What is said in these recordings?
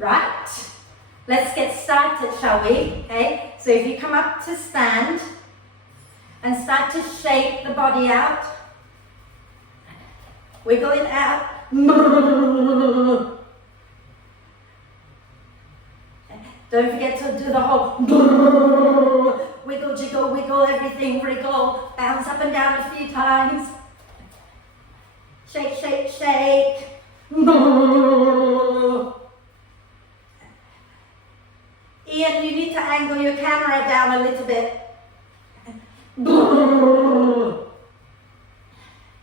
Right, let's get started, shall we? Okay, so if you come up to stand and start to shake the body out, wiggle it out. Don't forget to do the whole wiggle, jiggle, wiggle, everything, wriggle, bounce up and down a few times. Shake, shake, shake. Ian, you need to angle your camera down a little bit.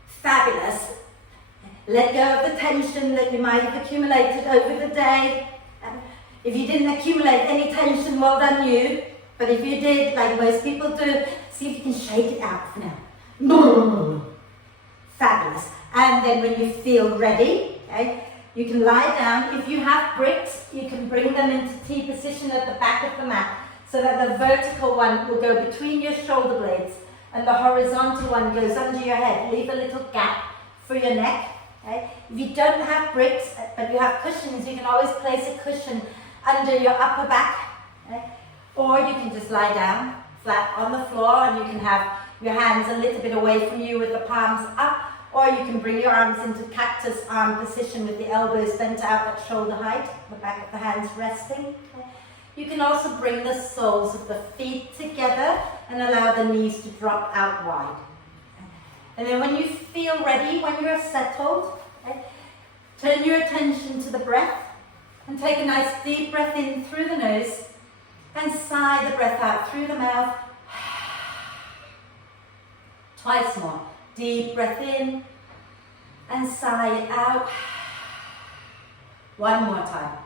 Fabulous. Let go of the tension that you might have accumulated over the day. If you didn't accumulate any tension, well done you. But if you did, like most people do, see if you can shake it out for now. Fabulous. And then when you feel ready, okay, you can lie down. If you have bricks, you can bring them into T position at the back of the mat so that the vertical one will go between your shoulder blades and the horizontal one goes under your head. Leave a little gap for your neck. Okay? If you don't have bricks, but you have cushions, you can always place a cushion under your upper back. Okay? Or you can just lie down flat on the floor and you can have your hands a little bit away from you with the palms up. Or you can bring your arms into cactus arm position with the elbows bent out at shoulder height, the back of the hands resting. Okay. You can also bring the soles of the feet together and allow the knees to drop out wide. And then when you feel ready, when you're settled, okay, turn your attention to the breath and take a nice deep breath in through the nose and sigh the breath out through the mouth. Twice more. Deep breath in and sigh it out. One more time.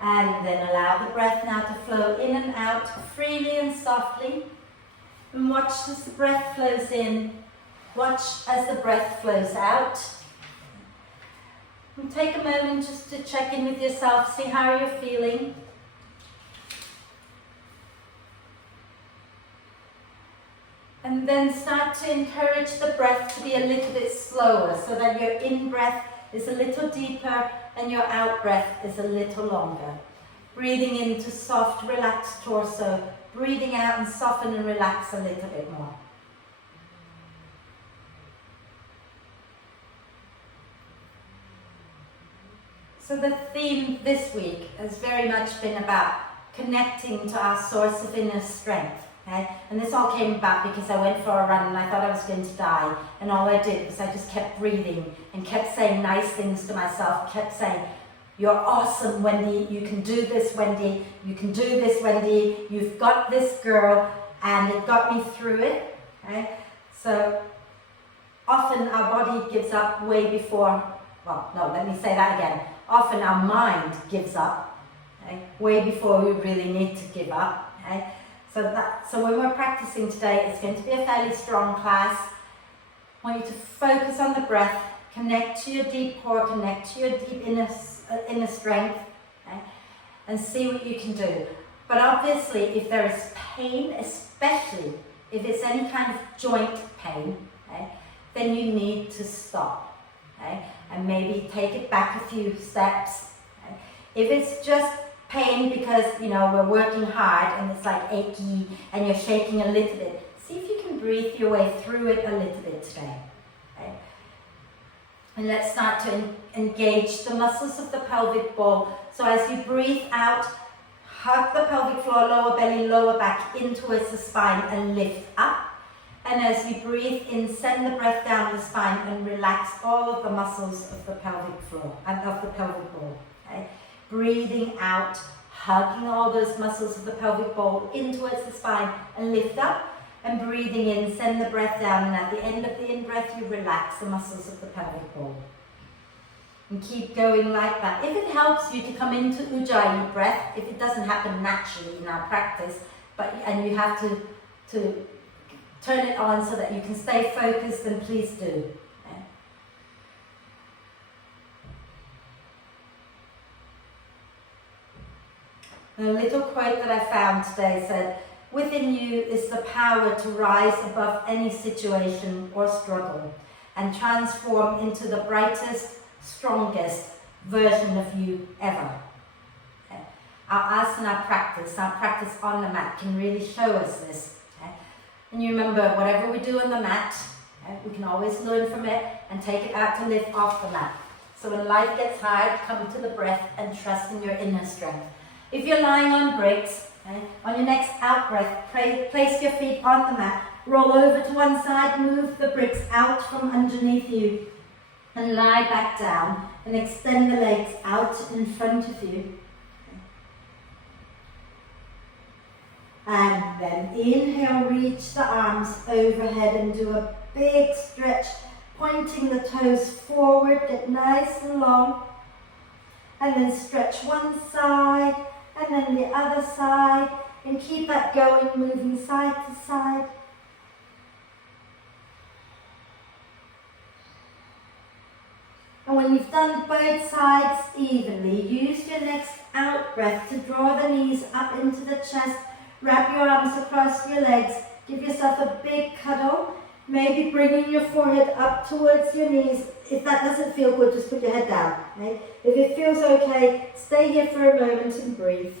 And then allow the breath now to flow in and out freely and softly. And watch as the breath flows in. Watch as the breath flows out. And take a moment just to check in with yourself, see how you're feeling. And then start to encourage the breath to be a little bit slower so that your in-breath is a little deeper and your out-breath is a little longer. Breathing into soft, relaxed torso. Breathing out and soften and relax a little bit more. So the theme this week has very much been about connecting to our source of inner strength. Okay? And this all came about because I went for a run and I thought I was going to die. And all I did was I just kept breathing and kept saying nice things to myself, kept saying, "You're awesome, Wendy. You can do this, Wendy. You can do this, Wendy. You've got this, girl." And it got me through it. Okay? So often our body gives up way before, well, no, let me say that again. Often our mind gives up, okay, way before we really need to give up. Okay? So when we're practicing today, it's going to be a fairly strong class. I want you to focus on the breath, connect to your deep core, connect to your deep inner strength, okay, and see what you can do. But obviously, if there is pain, especially if it's any kind of joint pain, okay, then you need to stop, okay, and maybe take it back a few steps. Okay. If it's just pain because, you know, we're working hard and it's like achy and you're shaking a little bit, see if you can breathe your way through it a little bit today. Okay? And let's start to engage the muscles of the pelvic bowl. So as you breathe out, hug the pelvic floor, lower belly, lower back in towards the spine and lift up. And as you breathe in, send the breath down the spine and relax all of the muscles of the pelvic floor and of the pelvic bowl. Okay? Breathing out, hugging all those muscles of the pelvic bowl in towards the spine and lift up. And breathing in, send the breath down, and at the end of the in-breath, you relax the muscles of the pelvic bowl. And keep going like that. If it helps you to come into Ujjayi breath, if it doesn't happen naturally in our practice, and you have to turn it on so that you can stay focused, then please do. And a little quote that I found today said, "Within you is the power to rise above any situation or struggle. and transform into the brightest, strongest version of you ever. Okay? Our asana practice, our practice on the mat can really show us this. Okay? And you remember, whatever we do on the mat, okay, we can always learn from it and take it out to lift off the mat. So when life gets hard, come to the breath and trust in your inner strength. If you're lying on bricks, okay, on your next out breath, place your feet on the mat, roll over to one side, move the bricks out from underneath you, and lie back down and extend the legs out in front of you. And then inhale, reach the arms overhead and do a big stretch, pointing the toes forward, get nice and long. And then stretch one side and then the other side, and keep that going, moving side to side. And when you've done both sides evenly, use your next out breath to draw the knees up into the chest, wrap your arms across your legs, give yourself a big cuddle, maybe bringing your forehead up towards your knees. If that doesn't feel good, just put your head down. Okay? If it feels okay, stay here for a moment and breathe.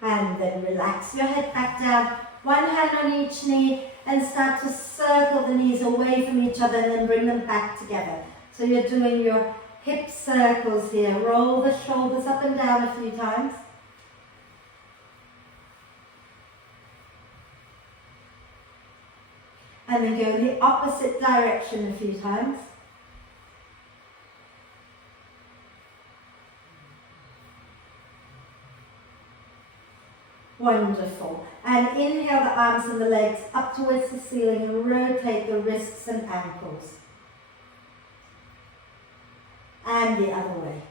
And then relax your head back down, one hand on each knee, and start to circle the knees away from each other and then bring them back together. So you're doing your hip circles here. Roll the shoulders up and down a few times. And then go in the opposite direction a few times. Wonderful. And inhale the arms and the legs up towards the ceiling and rotate the wrists and ankles. And the other way.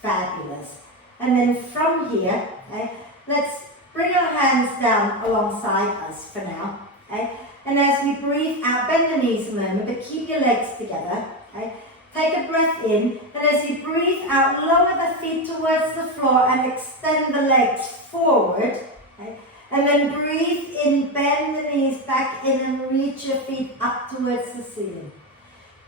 Fabulous. And then from here, okay, let's bring our hands down alongside us for now. Okay? And as we breathe out, bend the knees a moment, but keep your legs together. Okay? Take a breath in, and as you breathe out, lower the feet towards the floor and extend the legs forward. Okay? And then breathe in, bend the knees back in and reach your feet up towards the ceiling.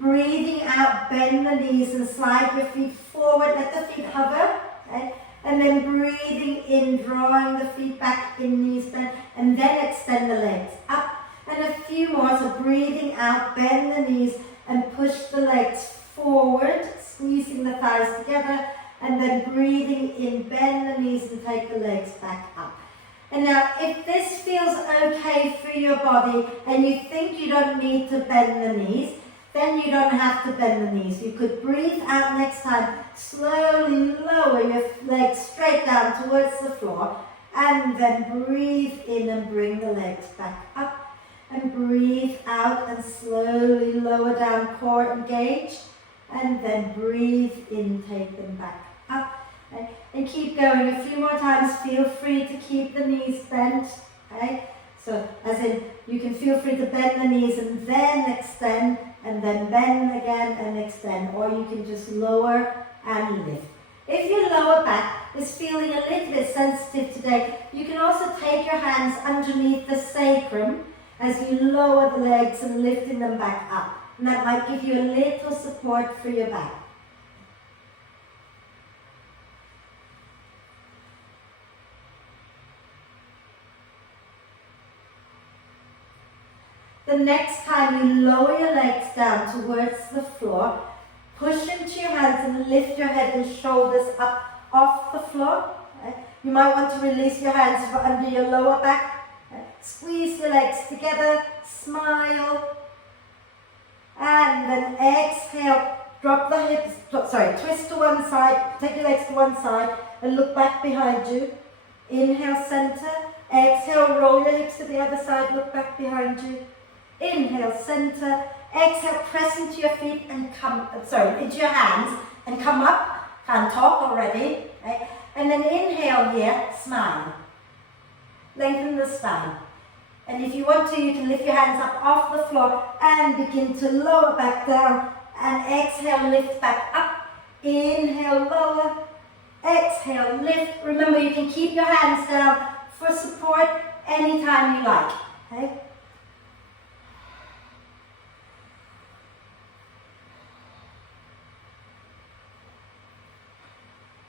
Breathing out, bend the knees and slide your feet forward, let the feet hover. Okay? And then breathing in, drawing the feet back in, knees bent, and then extend the legs up. And a few more, so breathing out, bend the knees and push the legs forward, squeezing the thighs together, and then breathing in, bend the knees and take the legs back up. And now, if this feels okay for your body and you think you don't need to bend the knees, then you don't have to bend the knees. You could breathe out next time, slowly lower your legs straight down towards the floor, and then breathe in and bring the legs back up, and breathe out and slowly lower down, core engaged. And then breathe in, take them back up. Okay? And keep going. A few more times. Feel free to keep the knees bent. Okay? So, as in, you can feel free to bend the knees and then extend, and then bend again and extend. Or you can just lower and lift. If your lower back is feeling a little bit sensitive today, you can also take your hands underneath the sacrum as you lower the legs and lifting them back up. And that might give you a little support for your back. The next time you lower your legs down towards the floor, push into your hands and lift your head and shoulders up off the floor. Okay? You might want to release your hands from under your lower back. Okay? Squeeze your legs together, smile. And then exhale, drop the hips, twist to one side, take your legs to one side and look back behind you. Inhale, center. Exhale, roll your hips to the other side, look back behind you. Inhale, center. Exhale, press into your feet and into your hands and come up. Can't talk already. Okay? And then inhale here, smile. Lengthen the spine. And if you want to, you can lift your hands up off the floor and begin to lower back down. And exhale, lift back up. Inhale, lower. Exhale, lift. Remember, you can keep your hands down for support. anytime you like. Okay?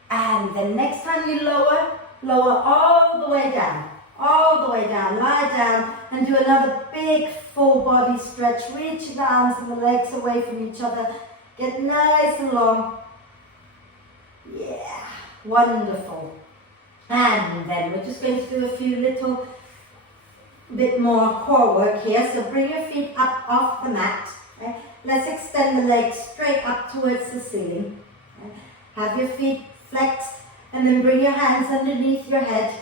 And the next time you lower, lower all the way down. All the way down. Lie down and do another big full body stretch. Reach the arms and the legs away from each other. Get nice and long. Yeah, wonderful. And then we're just going to do a few little bit more core work here. So bring your feet up off the mat. Okay? Let's extend the legs straight up towards the ceiling. Okay? Have your feet flexed and then bring your hands underneath your head.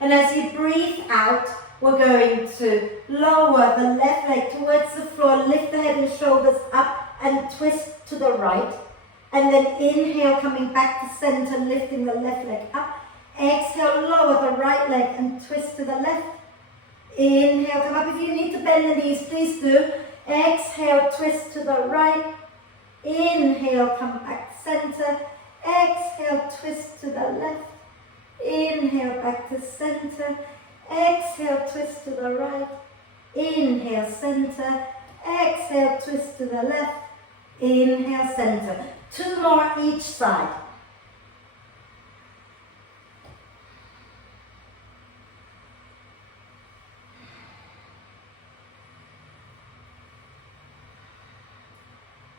And as you breathe out, we're going to lower the left leg towards the floor, lift the head and shoulders up and twist to the right. And then inhale, coming back to center, lifting the left leg up. Exhale, lower the right leg and twist to the left. Inhale, come up. If you need to bend the knees, please do. Exhale, twist to the right. Inhale, come back to center. Exhale, twist to the left. Inhale, back to center. Exhale, twist to the right. Inhale, center. Exhale, twist to the left. Inhale, center. 2 more each side.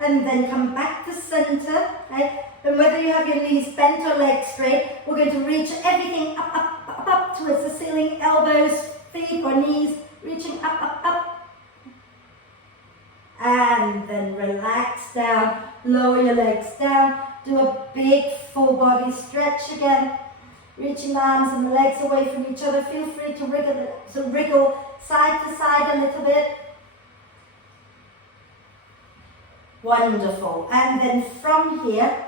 And then come back to center, right? And whether you have your knees bent or legs straight, we're going to reach everything up, up, up, up towards the ceiling, elbows, feet or knees, reaching up, up, up. And then relax down, lower your legs down, do a big full body stretch again, reaching the arms and the legs away from each other. Feel free to wriggle side to side a little bit. Wonderful. And then from here,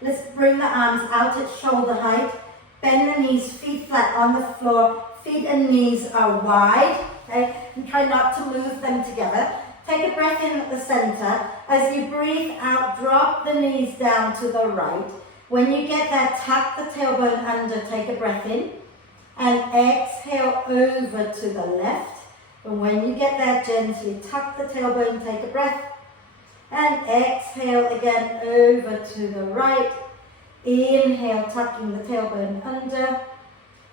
let's bring the arms out at shoulder height. Bend the knees, feet flat on the floor. Feet and knees are wide. Okay? And try not to move them together. Take a breath in at the center. As you breathe out, drop the knees down to the right. When you get there, tuck the tailbone under, take a breath in. And exhale over to the left. And when you get there, gently tuck the tailbone, take a breath. And exhale again over to the right. Inhale, tucking the tailbone under.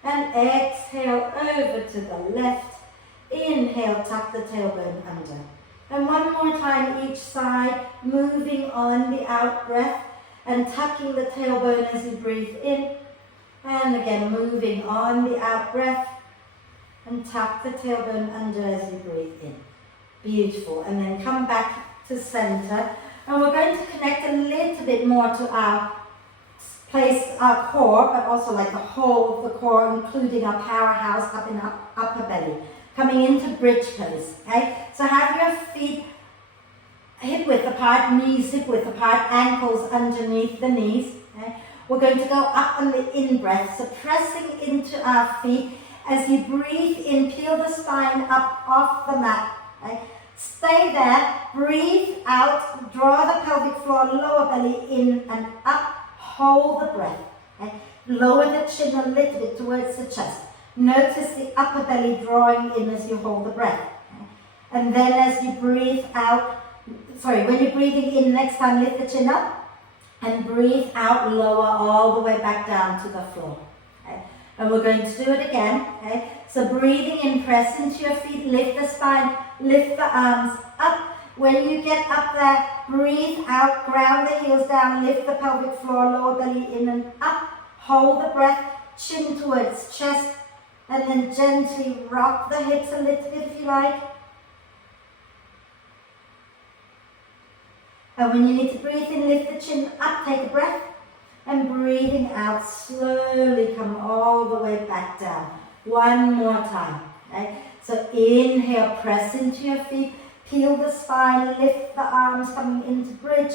And exhale over to the left. Inhale, tuck the tailbone under. And one more time each side, moving on the out breath and tucking the tailbone as you breathe in. And again, moving on the out breath and tuck the tailbone under as you breathe in. Beautiful. And then come back to center, and we're going to connect a little bit more to our core, but also like the whole of the core, including our powerhouse up in our upper belly, coming into bridge pose. Okay, so have your feet hip width apart, knees hip width apart, ankles underneath the knees. Okay, we're going to go up on the in breath, so pressing into our feet as you breathe in, peel the spine up off the mat. Okay. Stay there, breathe out, draw the pelvic floor, lower belly in and up, hold the breath. Okay? Lower the chin a little bit towards the chest. Notice the upper belly drawing in as you hold the breath. Okay? And then as you breathe out, when you're breathing in next time, lift the chin up and breathe out, lower all the way back down to the floor. Okay? And we're going to do it again. Okay? So breathing in, press into your feet, lift the spine, lift the arms up. When you get up there, breathe out, ground the heels down, lift the pelvic floor, lower belly in and up. Hold the breath, chin towards chest, and then gently rock the hips a little bit if you like. And when you need to breathe in, lift the chin up, take a breath. And breathing out, slowly come all the way back down. One more time. Okay? So inhale, press into your feet, peel the spine, lift the arms coming into bridge.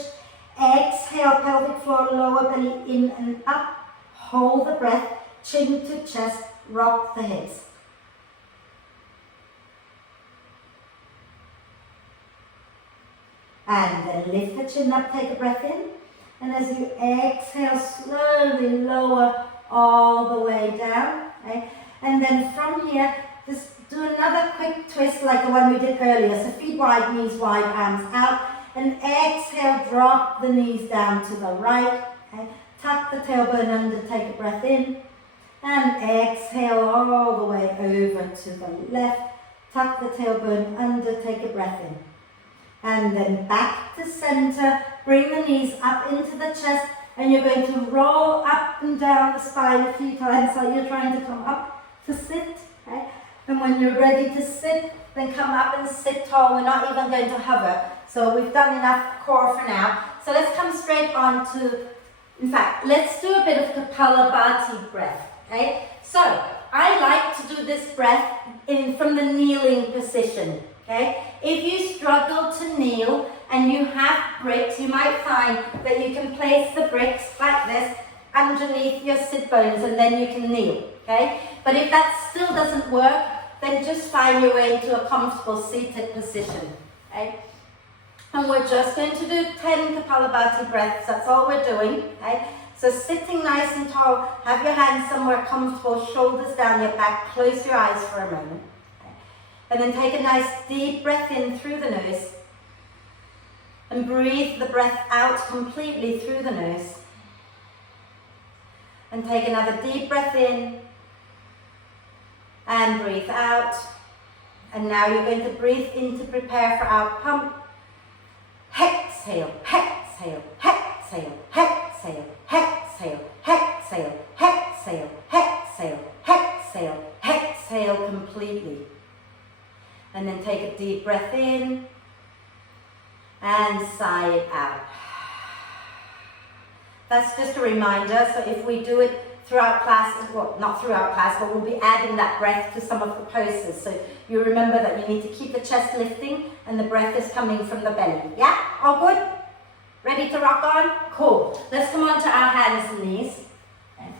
Exhale, pelvic floor, lower belly in and up. Hold the breath, chin to chest, rock the hips. And then lift the chin up, take a breath in. And as you exhale, slowly lower all the way down. Okay? And then from here, just do another quick twist like the one we did earlier. So feet wide, knees wide, arms out. And exhale, drop the knees down to the right. Okay. Tuck the tailbone under, take a breath in. And exhale all the way over to the left. Tuck the tailbone under, take a breath in. And then back to center. Bring the knees up into the chest. And you're going to roll up and down the spine a few times like you're trying to come up to sit. Okay? And when you're ready to sit, then come up and sit tall. We're not even going to hover. So we've done enough core for now. So let's come straight on to, in fact, let's do a bit of Kapalabhati breath. Okay? So I like to do this breath from the kneeling position. Okay? If you struggle to kneel and you have bricks, you might find that you can place the bricks like this underneath your sit bones and then you can kneel. Okay? But if that still doesn't work, then just find your way into a comfortable seated position. Okay? And we're just going to do 10 Kapalabhati breaths. That's all we're doing. Okay? So sitting nice and tall, have your hands somewhere comfortable, shoulders down your back, close your eyes for a moment. Okay? And then take a nice deep breath in through the nose. And breathe the breath out completely through the nose. And take another deep breath in. And breathe out. And now you're going to breathe in to prepare for our pump. Exhale, exhale, exhale, exhale, exhale, exhale, exhale, exhale, exhale, exhale completely. And then take a deep breath in and sigh it out. That's just a reminder, so if we do it throughout class, well, not throughout class, but we'll be adding that breath to some of the poses. So you remember that you need to keep the chest lifting and the breath is coming from the belly. Yeah? All good? Ready to rock on? Cool. Let's come on to our hands and knees. Okay.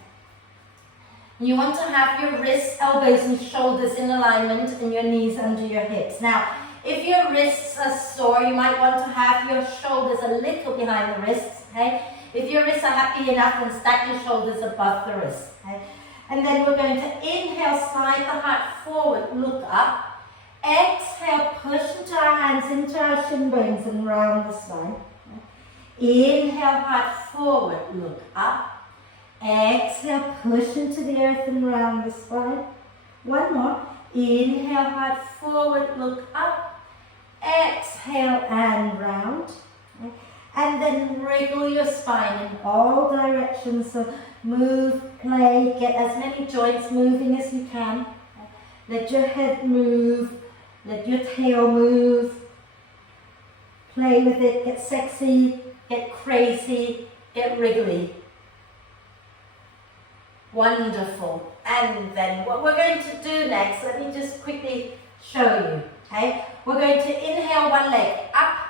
You want to have your wrists, elbows and shoulders in alignment and your knees under your hips. Now, if your wrists are sore, you might want to have your shoulders a little behind the wrists. Okay? If your wrists are happy enough, then stack your shoulders above the wrists. Okay? And then we're going to inhale, slide the heart forward, look up. Exhale, push into our hands, into our shin bones and round the spine. Okay? Inhale, heart forward, look up. Exhale, push into the earth and round the spine. One more. Inhale, heart forward, look up. Exhale and round. Okay? And then wriggle your spine in all directions. So move, play, get as many joints moving as you can. Let your head move, let your tail move. Play with it, get sexy, get crazy, get wriggly. Wonderful. And then what we're going to do next, let me just quickly show you. Okay? We're going to inhale one leg up.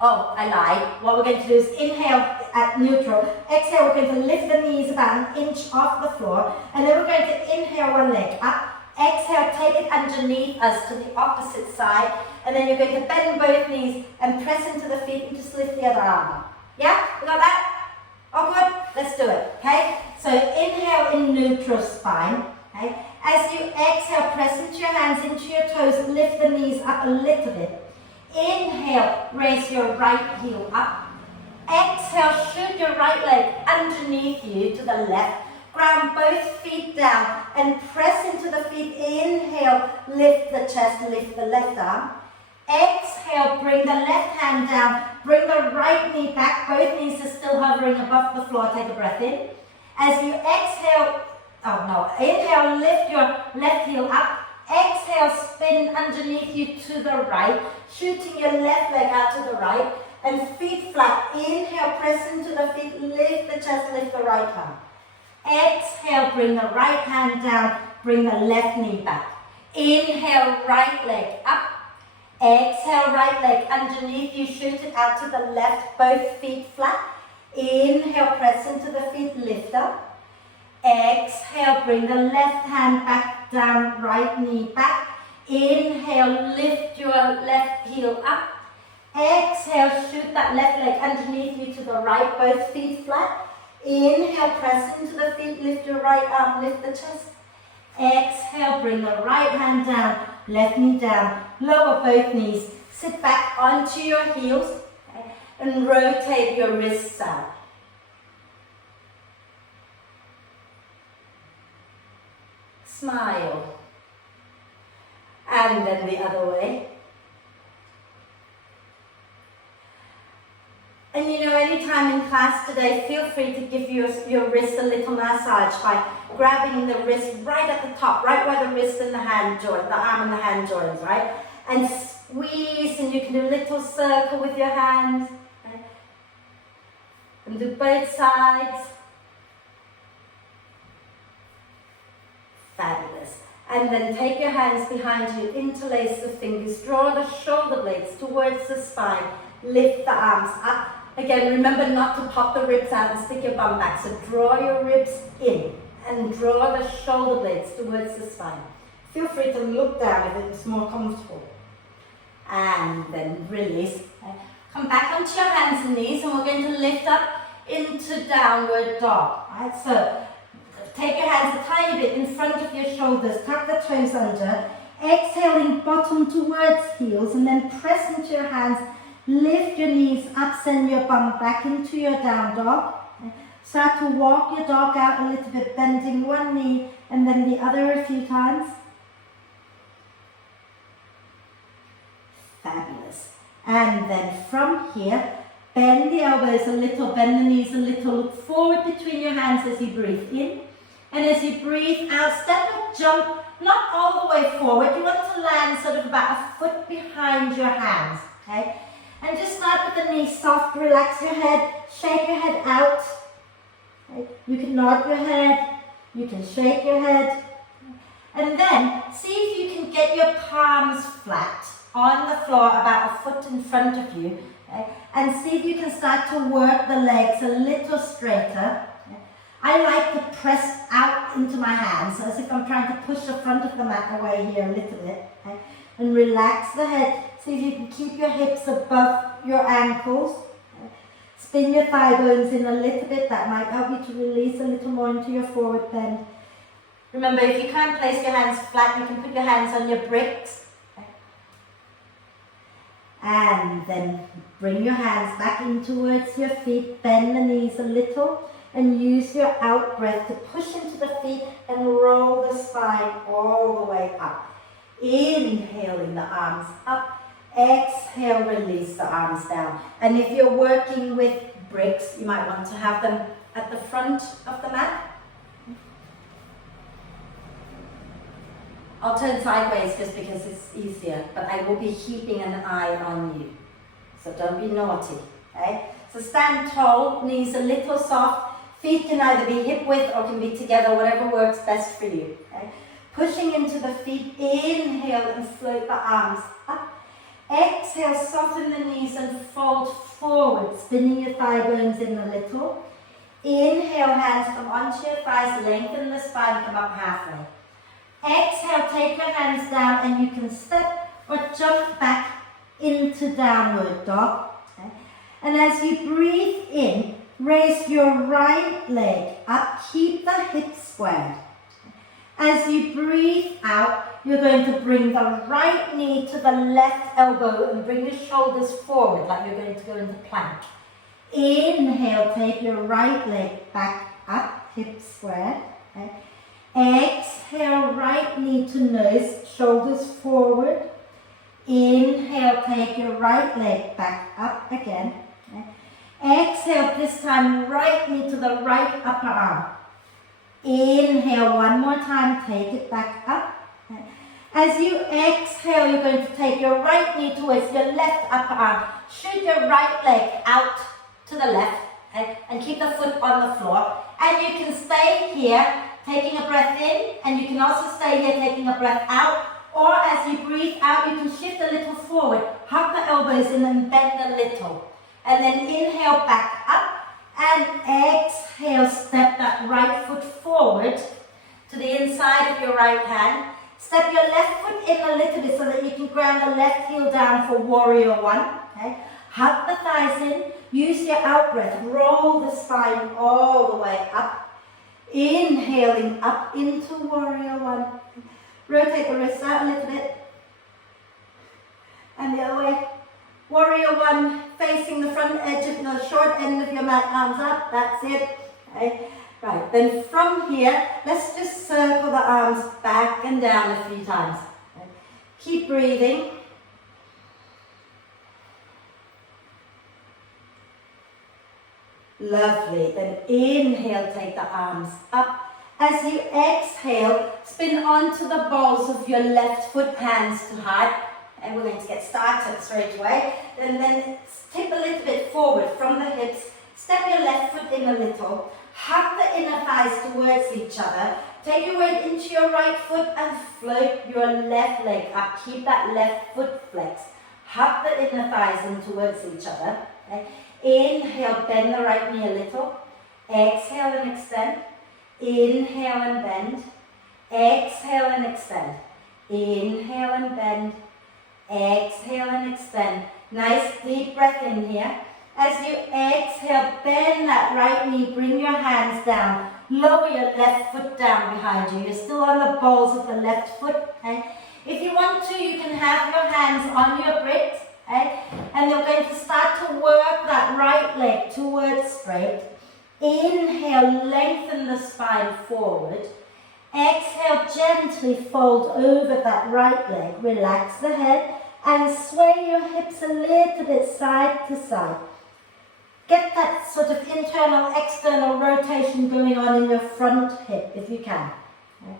Oh, I lied. What we're going to do is inhale at neutral. Exhale, we're going to lift the knees about an inch off the floor. And then we're going to inhale one leg up. Exhale, take it underneath us to the opposite side. And then you're going to bend both knees and press into the feet and just lift the other arm up. Yeah? We got that? All good? Let's do it. Okay? So inhale in neutral spine. Okay? As you exhale, press into your hands, into your toes, lift the knees up a little bit. Inhale, raise your right heel up. Exhale, shoot your right leg underneath you to the left. Ground both feet down and press into the feet. Inhale, lift the chest, lift the left arm. Exhale, bring the left hand down. Bring the right knee back. Both knees are still hovering above the floor. Take a breath in. As you exhale, inhale, lift your left heel up. Exhale, spin underneath you to the right, shooting your left leg out to the right, and feet flat. Inhale, press into the feet, lift the chest, lift the right arm. Exhale, bring the right hand down, bring the left knee back. Inhale, right leg up. Exhale, right leg underneath you, shoot it out to the left, both feet flat. Inhale, press into the feet, lift up. Exhale, bring the left hand back down, right knee back. Inhale, lift your left heel up. Exhale, shoot that left leg underneath you to the right, both feet flat. Inhale, press into the feet, lift your right arm, lift the chest. Exhale, bring the right hand down, left knee down, lower both knees. Sit back onto your heels, okay, and rotate your wrists out. Smile. And then the other way. And you know, anytime in class today, feel free to give your wrist a little massage by grabbing the wrist right at the top, right where the wrist and the hand join, the arm and the hand joins, right? And squeeze, and you can do a little circle with your hands. Okay? And do both sides. Fabulous. And then take your hands behind you, interlace the fingers, draw the shoulder blades towards the spine, lift the arms up. Again, remember not to pop the ribs out and stick your bum back. So draw your ribs in and draw the shoulder blades towards the spine. Feel free to look down if it's more comfortable. And then release. Okay. Come back onto your hands and knees, and we're going to lift up into downward dog. Right? So take your hands a tiny bit in front of your shoulders, tuck the toes under, exhaling bottom towards heels, and then press into your hands. Lift your knees up, send your bum back into your down dog. Start to walk your dog out a little bit, bending one knee and then the other a few times. Fabulous. And then from here, bend the elbows a little, bend the knees a little, look forward between your hands as you breathe in. And as you breathe out, step and jump, not all the way forward. You want to land sort of about a foot behind your hands, okay? And just start with the knees soft, relax your head, shake your head out. Okay? You can nod your head, you can shake your head. And then see if you can get your palms flat on the floor about a foot in front of you. Okay? And see if you can start to work the legs a little straighter. Okay? I like to press out into my hands as if I'm trying to push the front of the mat away here a little bit. Okay? And relax the head. See if you can keep your hips above your ankles. Spin your thigh bones in a little bit. That might help you to release a little more into your forward bend. Remember, if you can't place your hands flat, you can put your hands on your bricks. And then bring your hands back in towards your feet. Bend the knees a little. And use your out breath to push into the feet and roll the spine all the way up. Inhaling the arms up. Exhale, release the arms down. And if you're working with bricks, you might want to have them at the front of the mat. I'll turn sideways just because it's easier, but I will be keeping an eye on you. So don't be naughty, okay? So stand tall, knees a little soft. Feet can either be hip width or can be together, whatever works best for you, okay? Pushing into the feet, inhale and float the arms up. Exhale, soften the knees and fold forward, spinning your thigh bones in a little. Inhale, hands come onto your thighs, lengthen the spine, come up halfway. Exhale, take your hands down and you can step or jump back into downward dog. Okay? And as you breathe in, raise your right leg up, keep the hips squared. As you breathe out, you're going to bring the right knee to the left elbow and bring your shoulders forward like you're going to go into plank. Inhale, take your right leg back up, hips squared. Okay. Exhale, right knee to nose, shoulders forward. Inhale, take your right leg back up again. Okay. Exhale, this time right knee to the right upper arm. Inhale, one more time, take it back up. Okay. As you exhale, you're going to take your right knee towards your left upper arm. Shoot your right leg out to the left, okay, and keep the foot on the floor. And you can stay here, taking a breath in, and you can also stay here taking a breath out. Or as you breathe out, you can shift a little forward, hug the elbows in and bend a little. And then inhale back up. And exhale, step that right foot forward to the inside of your right hand. Step your left foot in a little bit so that you can ground the left heel down for warrior one. Okay? Hug the thighs in, use your out breath, roll the spine all the way up. Inhaling up into warrior one. Rotate the wrists out a little bit. And the other way. Warrior one, facing the front edge of the short end of your mat, arms up, that's it. Okay. Right, then from here, let's just circle the arms back and down a few times. Okay. Keep breathing. Lovely. Then inhale, take the arms up. As you exhale, spin onto the balls of your left foot, hands to heart. And we're going to get started straight away. Then tip a little bit forward from the hips. Step your left foot in a little. Hug the inner thighs towards each other. Take your weight into your right foot and float your left leg up. Keep that left foot flexed. Hug the inner thighs in towards each other. Okay. Inhale, bend the right knee a little. Exhale and extend. Inhale and bend. Exhale and extend. Inhale and bend. Exhale and extend. Nice deep breath in here. As you exhale, bend that right knee, bring your hands down. Lower your left foot down behind you. You're still on the balls of the left foot. Okay? If you want to, you can have your hands on your bricks. Okay? And you're going to start to work that right leg towards straight. Inhale, lengthen the spine forward. Exhale, gently fold over that right leg. Relax the head and sway your hips a little bit side to side. Get that sort of internal, external rotation going on in your front hip if you can. Okay.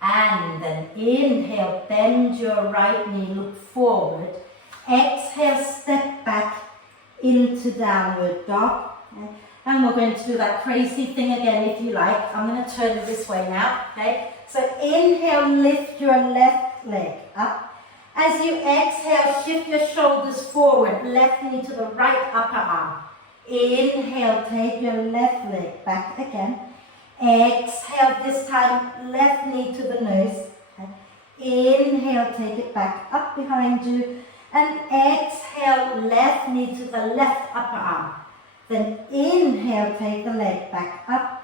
And then inhale, bend your right knee, look forward. Exhale, step back into downward dog. Okay. And we're going to do that crazy thing again if you like. I'm going to turn it this way now. Okay. So inhale, lift your left leg up. As you exhale, shift your shoulders forward, left knee to the right upper arm. Inhale, take your left leg back again. Exhale, this time left knee to the nose. Inhale, take it back up behind you. And exhale, left knee to the left upper arm. Then inhale, take the leg back up.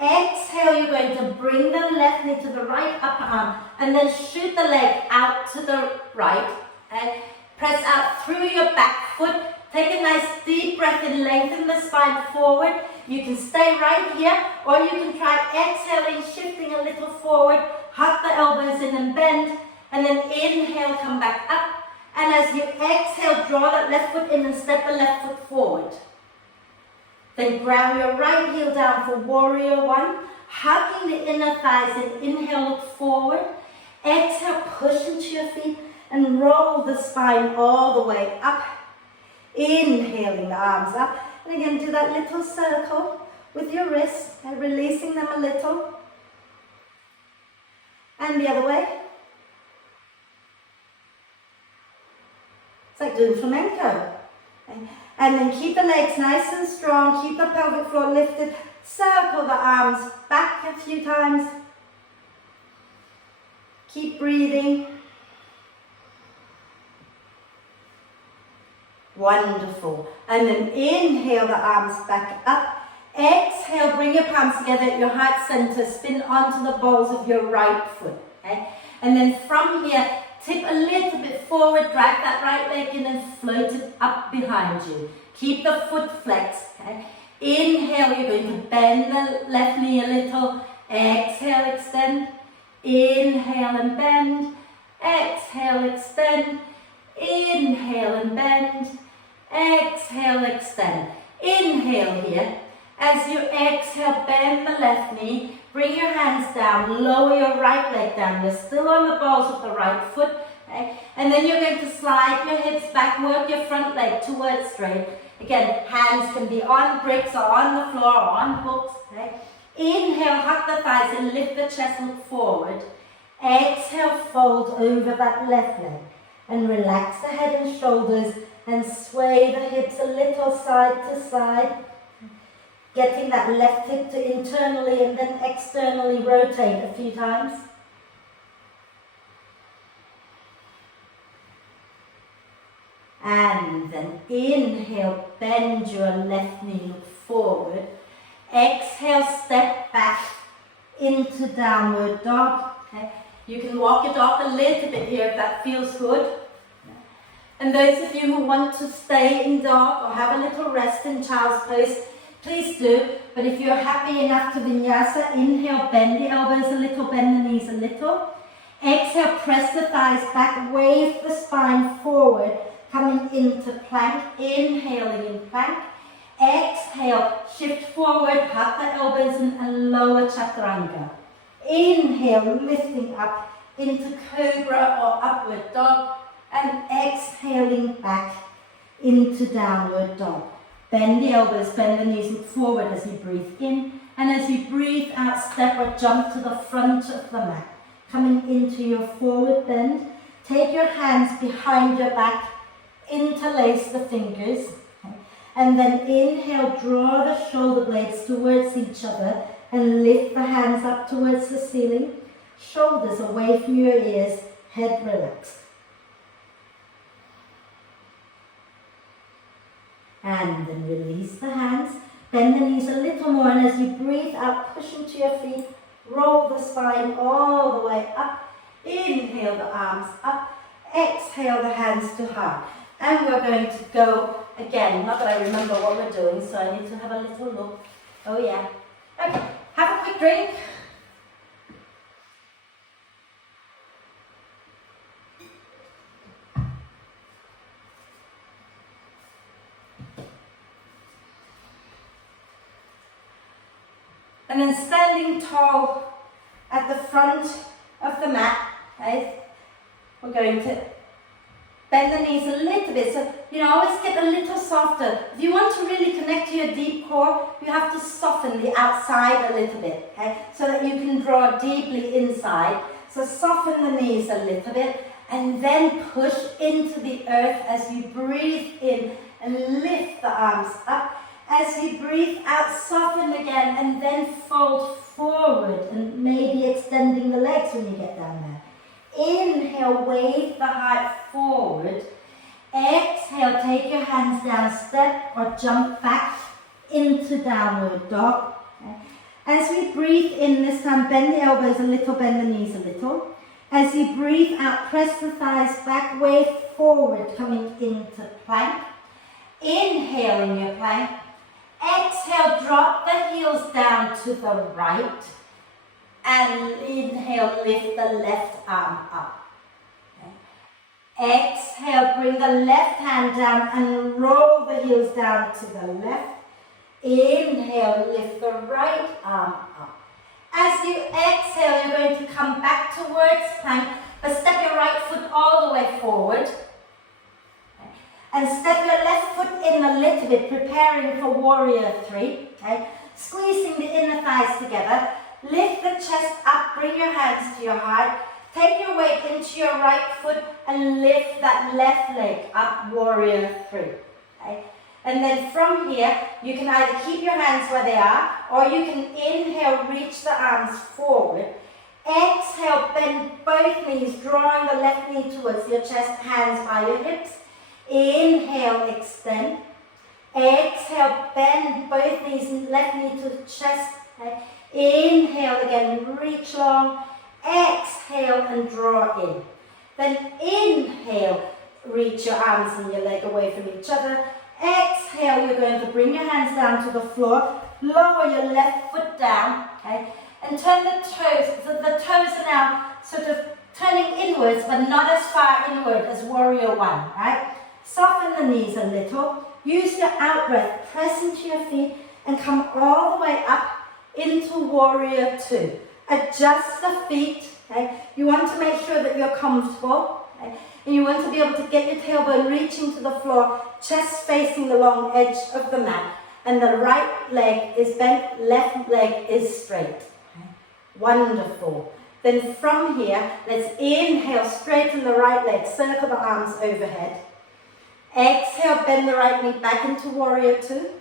Exhale, you're going to bring the left knee to the right upper arm and then shoot the leg out to the right. And press out through your back foot. Take a nice deep breath in, lengthen the spine forward. You can stay right here or you can try exhaling, shifting a little forward. Hug the elbows in and bend. And then inhale, come back up. And as you exhale, draw that left foot in and step the left foot forward. Then ground your right heel down for warrior one, hugging the inner thighs and inhale, look forward. Exhale, push into your feet and roll the spine all the way up. Inhaling the arms up. And again, do that little circle with your wrists and releasing them a little. And the other way. It's like doing flamenco. Okay. And then keep the legs nice and strong, keep the pelvic floor lifted, circle the arms back a few times. Keep breathing. Wonderful. And then inhale the arms back up. Exhale, bring your palms together at your heart center, spin onto the balls of your right foot. Okay? And then from here, tip a little bit forward, drag that right leg in and float it up behind you. Keep the foot flexed. Okay? Inhale, you're going to bend the left knee a little. Exhale, extend. Inhale and bend. Exhale, extend. Inhale and bend. Exhale, extend. Inhale here. As you exhale, bend the left knee. Bring your hands down, lower your right leg down. You're still on the balls of the right foot. Okay? And then you're going to slide your hips back, work your front leg towards straight. Again, hands can be on bricks or on the floor or on hooks. Okay? Inhale, hug the thighs and lift the chest, look forward. Exhale, fold over that left leg. And relax the head and shoulders and sway the hips a little side to side. Getting that left hip to internally and then externally rotate a few times. And then inhale, bend your left knee, look forward. Exhale, step back into downward dog. Okay. You can walk your dog a little bit here if that feels good. And those of you who want to stay in dog or have a little rest in child's pose, please do. But if you're happy enough to vinyasa, inhale, bend the elbows a little, bend the knees a little. Exhale, press the thighs back, wave the spine forward, coming into plank, inhaling in plank. Exhale, shift forward, hatha elbows and lower chaturanga. Inhale, lifting up into cobra or upward dog. And exhaling back into downward dog. Bend the elbows, bend the knees, look forward as you breathe in. And as you breathe out, step or jump to the front of the mat. Coming into your forward bend. Take your hands behind your back, interlace the fingers. Okay. And then inhale, draw the shoulder blades towards each other and lift the hands up towards the ceiling. Shoulders away from your ears, head relaxed. And then release the hands, bend the knees a little more, and as you breathe out, push into your feet, roll the spine all the way up, inhale the arms up, exhale the hands to heart. And we're going to go again, not that I remember what we're doing, so I need to have a little look. Oh yeah. Okay, have a quick drink. And then standing tall at the front of the mat, okay, we're going to bend the knees a little bit. So, always get a little softer. If you want to really connect to your deep core, you have to soften the outside a little bit, okay, so that you can draw deeply inside. So soften the knees a little bit and then push into the earth as you breathe in and lift the arms up. As you breathe out, soften again and then fold forward and maybe extending the legs when you get down there. Inhale, wave the heart forward. Exhale, take your hands down, step or jump back into downward dog. Okay. As we breathe in this time, bend the elbows a little, bend the knees a little. As you breathe out, press the thighs back, wave forward, coming into plank. Inhale in your plank. Exhale, drop the heels down to the right. And inhale, lift the left arm up. Okay. Exhale, bring the left hand down and roll the heels down to the left. Inhale, lift the right arm up. As you exhale, you're going to come back towards plank, but step your right foot all the way forward. And step your left foot in a little bit, preparing for warrior 3. Okay? Squeezing the inner thighs together. Lift the chest up, bring your hands to your heart. Take your weight into your right foot and lift that left leg up, warrior 3. Okay? And then from here, you can either keep your hands where they are, or you can inhale, reach the arms forward. Exhale, bend both knees, drawing the left knee towards your chest, hands by your hips. Inhale, extend. Exhale, bend both knees, left knee to the chest. Okay. Inhale again, reach long. Exhale and draw in. Then inhale, reach your arms and your leg away from each other. Exhale, you're going to bring your hands down to the floor. Lower your left foot down, okay, and turn the toes. So the toes are now sort of turning inwards, but not as far inward as warrior 1, right? Soften the knees a little. Use your out breath. Press into your feet and come all the way up into warrior 2. Adjust the feet. Okay? You want to make sure that you're comfortable. Okay? And you want to be able to get your tailbone reaching to the floor, chest facing the long edge of the mat. And the right leg is bent, left leg is straight. Okay? Wonderful. Then from here, let's inhale, straighten the right leg, circle the arms overhead. Exhale, bend the right knee back into warrior 2. Okay.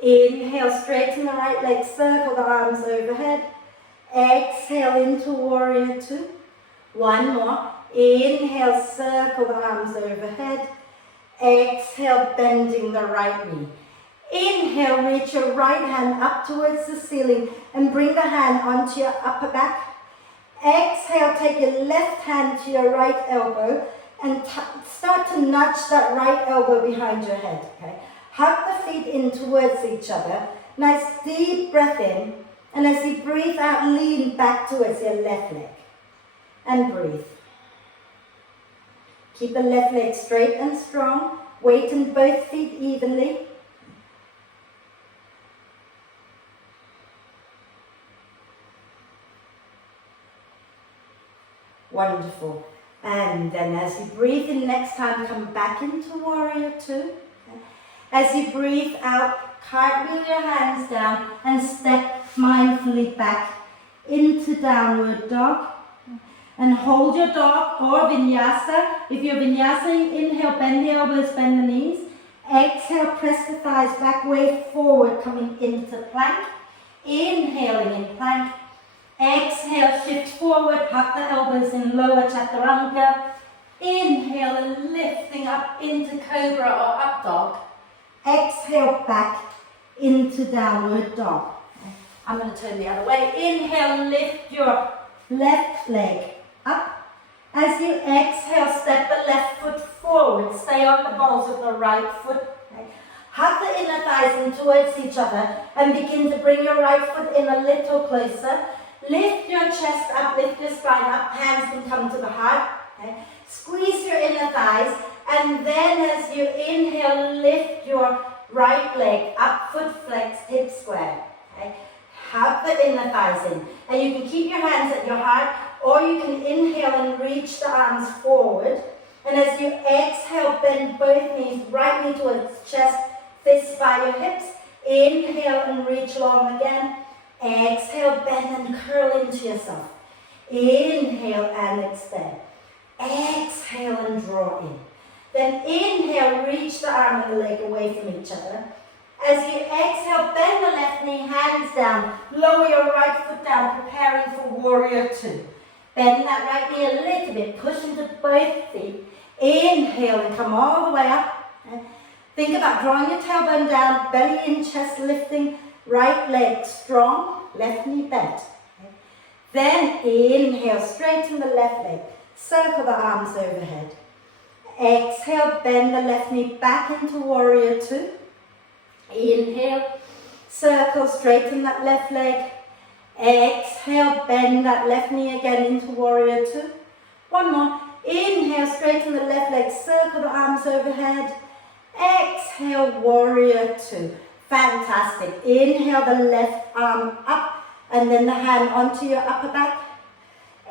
Inhale, straighten the right leg, circle the arms overhead. Exhale into warrior 2. One more. Inhale, circle the arms overhead. Exhale, bending the right knee. Inhale, reach your right hand up towards the ceiling and bring the hand onto your upper back. Exhale, take your left hand to your right elbow and start to nudge that right elbow behind your head. Okay? Hug the feet in towards each other. Nice deep breath in. And as you breathe out, lean back towards your left leg. And breathe. Keep the left leg straight and strong. Weight in both feet evenly. Wonderful. And then as you breathe in next time, come back into Warrior Two. As you breathe out, cartwheel your hands down and step mindfully back into Downward Dog. And hold your dog or vinyasa. If you're vinyasa, inhale, bend the elbows, bend the knees. Exhale, press the thighs back, way forward, coming into plank. Inhaling in plank. Exhale, shift forward, hug the elbows in lower chaturanga. Inhale and lifting up into cobra or up dog. Exhale, back into downward dog. I'm going to turn the other way. Inhale, lift your left leg up. As you exhale, step the left foot forward. Stay on the balls of the right foot. Hug the inner thighs in towards each other and begin to bring your right foot in a little closer. Lift your chest up, lift your spine up, hands can come to the heart. Okay. Squeeze your inner thighs, and then as you inhale, lift your right leg up, foot flexed, hip square. Okay. Hug the inner thighs in. And you can keep your hands at your heart, or you can inhale and reach the arms forward. And as you exhale, bend both knees, right knee towards chest, fists by your hips. Inhale and reach long again. Exhale, bend and curl into yourself. Inhale and extend. Exhale and draw in. Then inhale, reach the arm and the leg away from each other. As you exhale, bend the left knee, hands down. Lower your right foot down, preparing for Warrior Two. Bend that right knee a little bit, push into both feet. Inhale and come all the way up. Think about drawing your tailbone down, belly in, chest lifting. Right leg strong, left knee bent. Okay. Then inhale, straighten the left leg. Circle the arms overhead. Exhale, bend the left knee back into Warrior Two. Inhale, circle, straighten that left leg. Exhale, bend that left knee again into Warrior Two. One more. Inhale, straighten the left leg, circle the arms overhead. Exhale, Warrior Two. Fantastic. Inhale the left arm up and then the hand onto your upper back.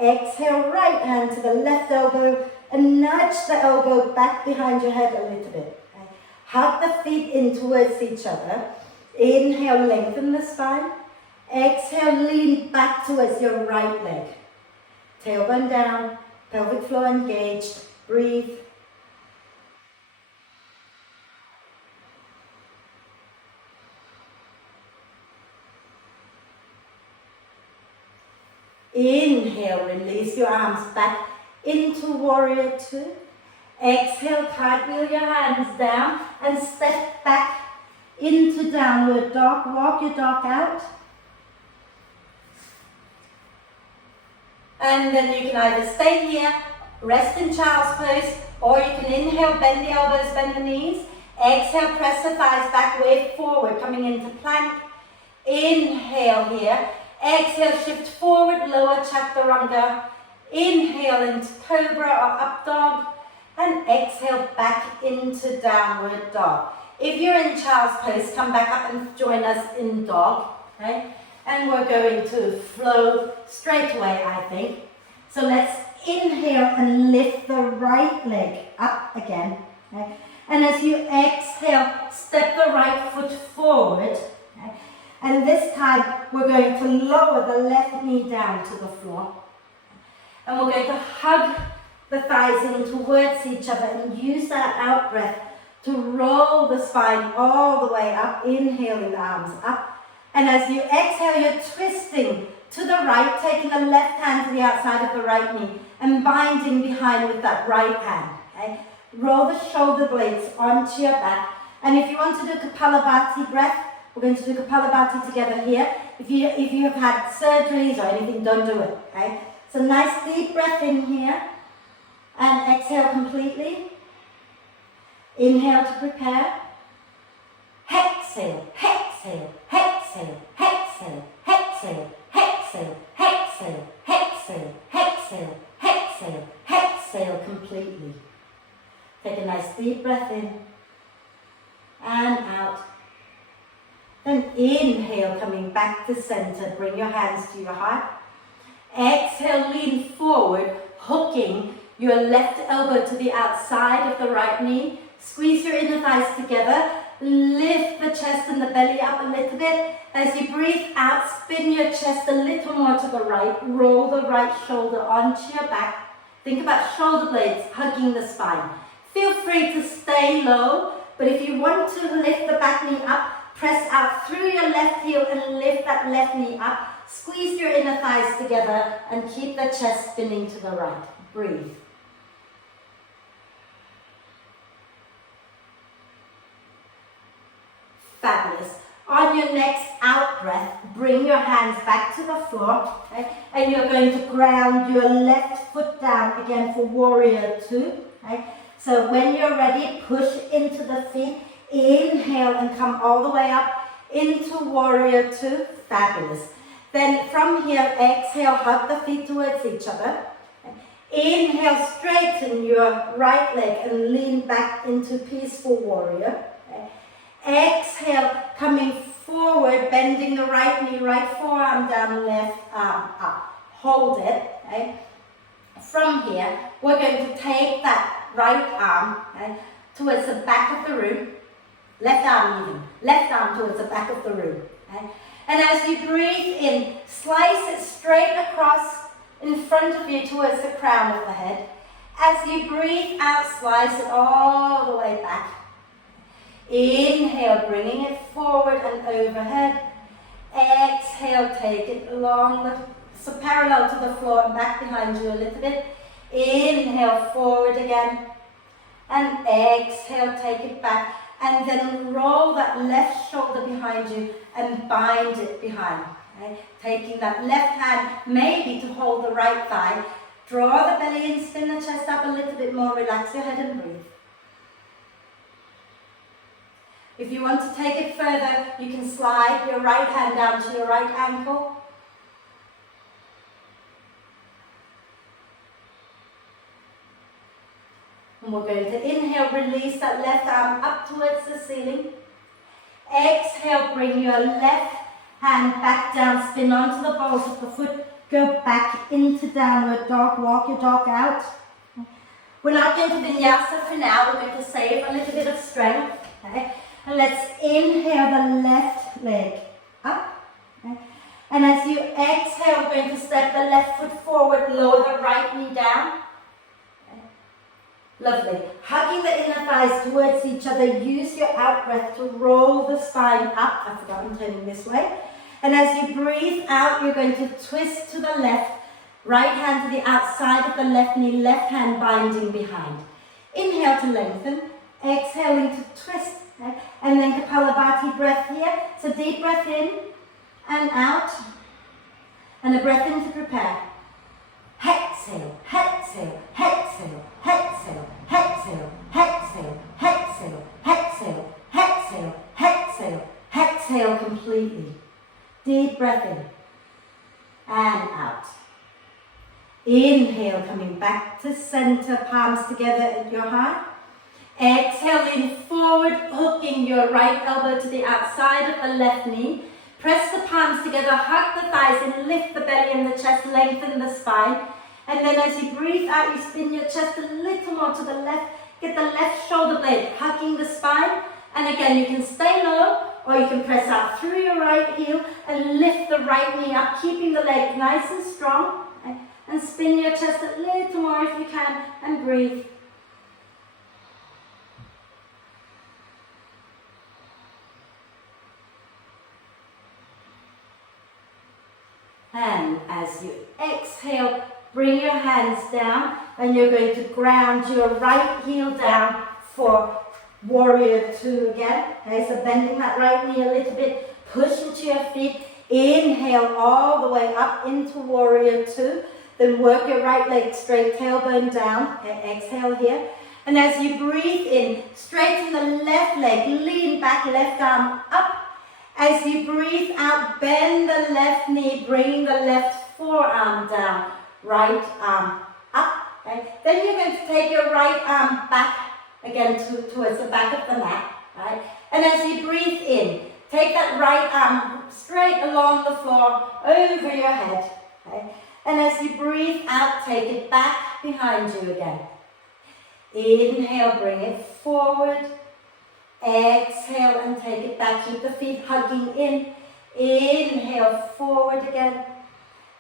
Exhale, right hand to the left elbow and nudge the elbow back behind your head a little bit. Okay. Hug the feet in towards each other. Inhale, lengthen the spine. Exhale, lean back towards your right leg. Tailbone down, pelvic floor engaged. Breathe. Inhale, release your arms back into Warrior Two. Exhale, cartwheel your hands down and step back into Downward Dog. Walk your dog out. And then you can either stay here, rest in child's pose, or you can inhale, bend the elbows, bend the knees. Exhale, press the thighs back, way forward, coming into plank. Inhale here. Exhale, shift forward, lower chaturanga. Inhale into cobra or up dog. And exhale back into downward dog. If you're in child's pose, come back up and join us in dog. Okay? And we're going to flow straight away, I think. So let's inhale and lift the right leg up again. Okay? And as you exhale, step the right foot forward. Okay? And this time, we're going to lower the left knee down to the floor. And we're going to hug the thighs in towards each other and use that out breath to roll the spine all the way up, inhaling the arms up. And as you exhale, you're twisting to the right, taking the left hand to the outside of the right knee and binding behind with that right hand. Okay? roll the shoulder blades onto your back. And if you want to do Kapalabhati breath, we're going to do Kapalabhati together here. If you have had surgeries or anything, don't do it, okay? So nice deep breath in here and exhale completely. Inhale to prepare. Exhale, exhale, exhale, exhale, exhale, exhale, exhale, exhale, exhale, exhale, exhale completely. Take a nice deep breath in and out. Then inhale, coming back to center. Bring your hands to your heart. Exhale, lean forward, hooking your left elbow to the outside of the right knee. Squeeze your inner thighs together. Lift the chest and the belly up a little bit. As you breathe out, spin your chest a little more to the right. Roll the right shoulder onto your back. Think about shoulder blades hugging the spine. Feel free to stay low, but if you want to lift the back knee up, press out through your left heel and lift that left knee up. Squeeze your inner thighs together and keep the chest spinning to the right. Breathe. Fabulous. On your next out breath, bring your hands back to the floor, okay? And you're going to ground your left foot down again for warrior two. Okay? So when you're ready, push into the feet. Inhale and come all the way up into warrior two. Fabulous. Then from here, exhale, hug the feet towards each other. Inhale, straighten your right leg and lean back into peaceful warrior. Exhale, coming forward, bending the right knee, right forearm down, left arm up. Hold it. Okay? From here, we're going to take that right arm, okay, towards the back of the room. Left arm even. Left arm towards the back of the room. Okay? And as you breathe in, slice it straight across in front of you towards the crown of the head. As you breathe out, slice it all the way back. Inhale, bringing it forward and overhead. Exhale, take it along so parallel to the floor and back behind you a little bit. Inhale, forward again. And exhale, take it back. And then roll that left shoulder behind you and bind it behind. Okay? Taking that left hand maybe to hold the right thigh. Draw the belly in, spin the chest up a little bit more, relax your head and breathe. If you want to take it further, you can slide your right hand down to your right ankle. And we're going to inhale, release that left arm up towards the ceiling. Exhale, bring your left hand back down, spin onto the balls of the foot. Go back into downward dog, walk your dog out. We're not going to vinyasa for now, we're going to save a little bit of strength. Okay? And let's inhale the left leg up. Okay? And as you exhale, we're going to step the left foot forward, lower the right knee down. Okay? Lovely. Hugging the inner thighs towards each other, use your out breath to roll the spine up. I forgot I'm turning this way. And as you breathe out, you're going to twist to the left, right hand to the outside of the left knee, left hand binding behind. Inhale to lengthen, exhaling to twist. Okay? And then Kapalabhati breath here. So deep breath in and out. And a breath in to prepare. Exhale, exhale, exhale, exhale, exhale, exhale, exhale, exhale, exhale, exhale, exhale completely. Deep breath in and out. Inhale, coming back to center, palms together at your heart. Exhale, lean forward, hooking your right elbow to the outside of the left knee. Press the palms together, hug the thighs and lift the belly and the chest, lengthen the spine. And then as you breathe out, you spin your chest a little more to the left. Get the left shoulder blade hugging the spine. And again, you can stay low or you can press out through your right heel and lift the right knee up, keeping the leg nice and strong. And spin your chest a little more if you can and breathe. And as you exhale, bring your hands down and you're going to ground your right heel down for warrior two again. Okay, so bending that right knee a little bit, push into your feet, inhale all the way up into warrior two, then work your right leg straight, tailbone down, okay, exhale here. And as you breathe in, straighten the left leg, lean back, left arm up. As you breathe out, bend the left knee, bring the left forearm down, right arm up. Okay? Then you're going to take your right arm back again towards the back of the mat. Right? And as you breathe in, take that right arm straight along the floor, over your head. Okay? And as you breathe out, take it back behind you again. Inhale, bring it forward. Exhale and take it back. Keep the feet hugging in. Inhale, forward again.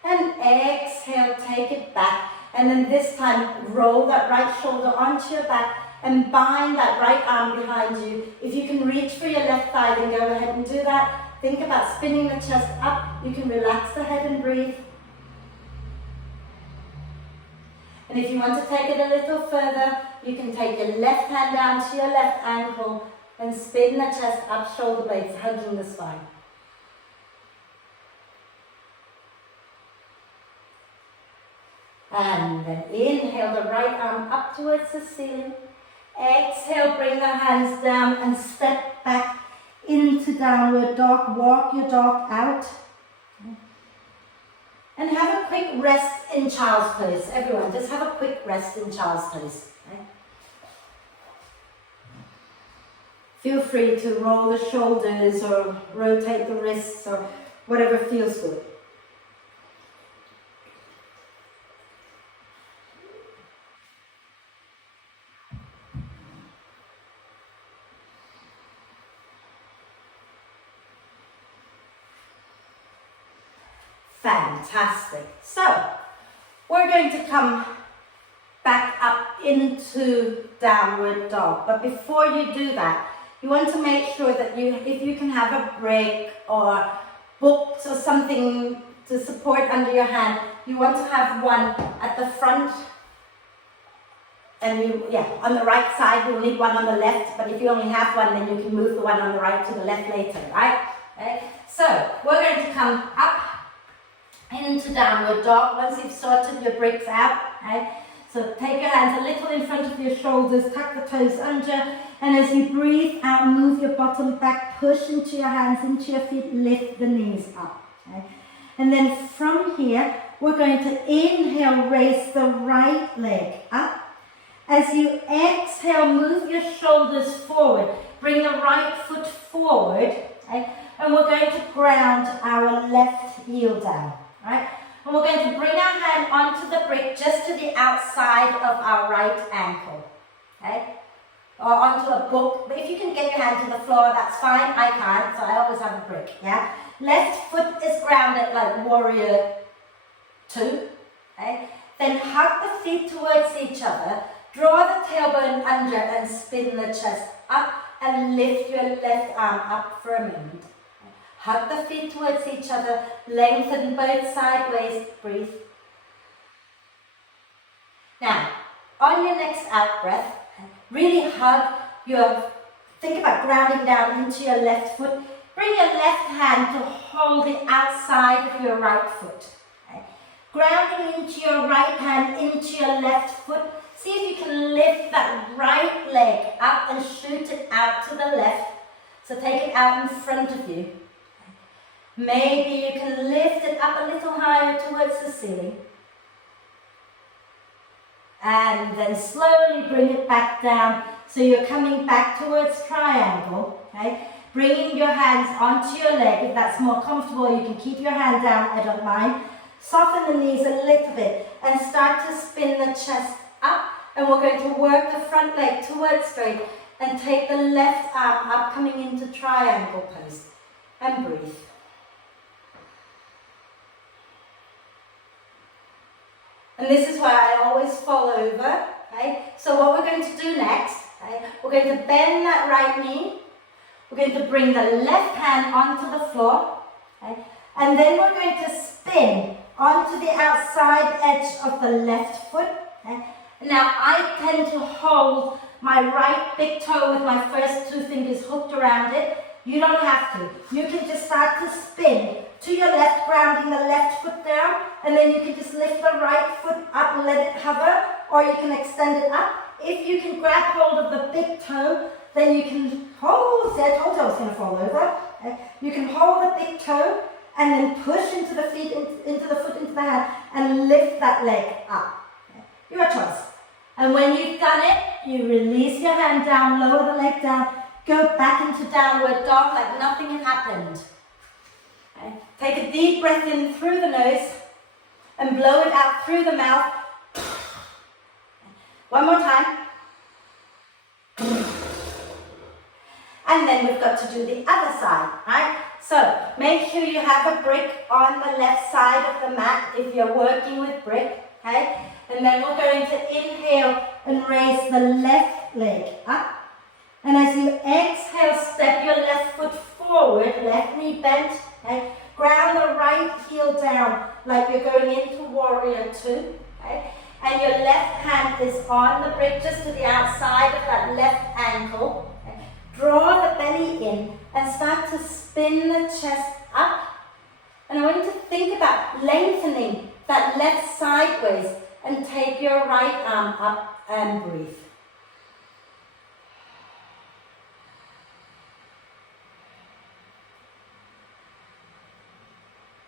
And exhale, take it back. And then this time, roll that right shoulder onto your back and bind that right arm behind you. If you can reach for your left thigh, then go ahead and do that. Think about spinning the chest up. You can relax the head and breathe. And if you want to take it a little further, you can take your left hand down to your left ankle and spin the chest up, shoulder blades hugging the spine. And then inhale the right arm up towards the ceiling. Exhale, bring the hands down and step back into downward dog. Walk your dog out. And have a quick rest in child's pose. Everyone, just have a quick rest in child's pose. Okay? Feel free to roll the shoulders or rotate the wrists or whatever feels good. Fantastic. So, we're going to come back up into downward dog. But before you do that, you want to make sure that if you can have a brick or books or something to support under your hand, you want to have one at the front. And on the right side, you'll need one on the left. But if you only have one, then you can move the one on the right to the left later, right? Okay. So, we're going to come up into downward dog once you've sorted your bricks out. Okay? So take your hands a little in front of your shoulders, tuck the toes under, and as you breathe out, move your bottom back, push into your hands, into your feet, lift the knees up. Okay? And then from here, we're going to inhale, raise the right leg up. As you exhale, move your shoulders forward, bring the right foot forward, okay? And we're going to ground our left heel down. Right? And we're going to bring our hand onto the brick just to the outside of our right ankle. Okay? Or onto a book. But if you can get your hand to the floor, that's fine. I can't, so I always have a brick. Yeah? Left foot is grounded like warrior two. Okay? Then hug the feet towards each other. Draw the tailbone under and spin the chest up and lift your left arm up for a moment. Hug the feet towards each other, lengthen both sideways, breathe. Now, on your next out breath, really think about grounding down into your left foot. Bring your left hand to hold it outside of your right foot. Okay? Grounding into your right hand, into your left foot. See if you can lift that right leg up and shoot it out to the left. So take it out in front of you. Maybe you can lift it up a little higher towards the ceiling. And then slowly bring it back down so you're coming back towards triangle. Okay? Bringing your hands onto your leg. If that's more comfortable, you can keep your hand down, I don't mind. Soften the knees a little bit and start to spin the chest up. And we're going to work the front leg towards straight and take the left arm up, coming into triangle pose. And breathe. And this is why I always fall over, okay? So what we're going to do next, okay? We're going to bend that right knee. We're going to bring the left hand onto the floor, okay? And then we're going to spin onto the outside edge of the left foot. Okay? Now I tend to hold my right big toe with my first two fingers hooked around it. You don't have to. You can just start to spin to your left, grounding the left foot down, and then you can just lift the right foot up and let it hover, or you can extend it up. If you can grab hold of the big toe, then you can hold, see, I told you I was going to fall over. Okay? You can hold the big toe and then push into the feet, into the foot, into the hand, and lift that leg up. Okay? Your choice. And when you've done it, you release your hand down, lower the leg down, go back into downward dog like nothing had happened. Okay? Take a deep breath in through the nose and blow it out through the mouth. One more time. And then we've got to do the other side, right? So make sure you have a brick on the left side of the mat if you're working with brick, okay? And then we're going to inhale and raise the left leg up. And as you exhale, step your left foot forward, left knee bent, okay? Ground the right heel down like you're going into warrior two, okay? And your left hand is on the brick just to the outside of that left ankle. Okay? Draw the belly in and start to spin the chest up. And I want you to think about lengthening that left sideways and take your right arm up and breathe.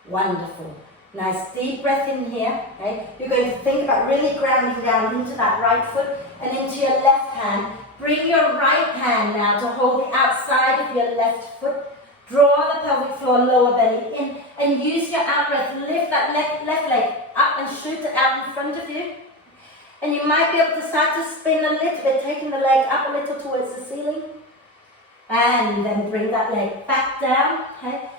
Wonderful. Nice deep breath in here. Okay? You're going to think about really grounding down into that right foot and into your left hand. Bring your right hand now to hold the outside of your left foot. Draw the pelvic floor, lower belly in, and use your out breath. Lift that left leg up and shoot it out in front of you. And you might be able to start to spin a little bit, taking the leg up a little towards the ceiling. And then bring that leg back down. Okay?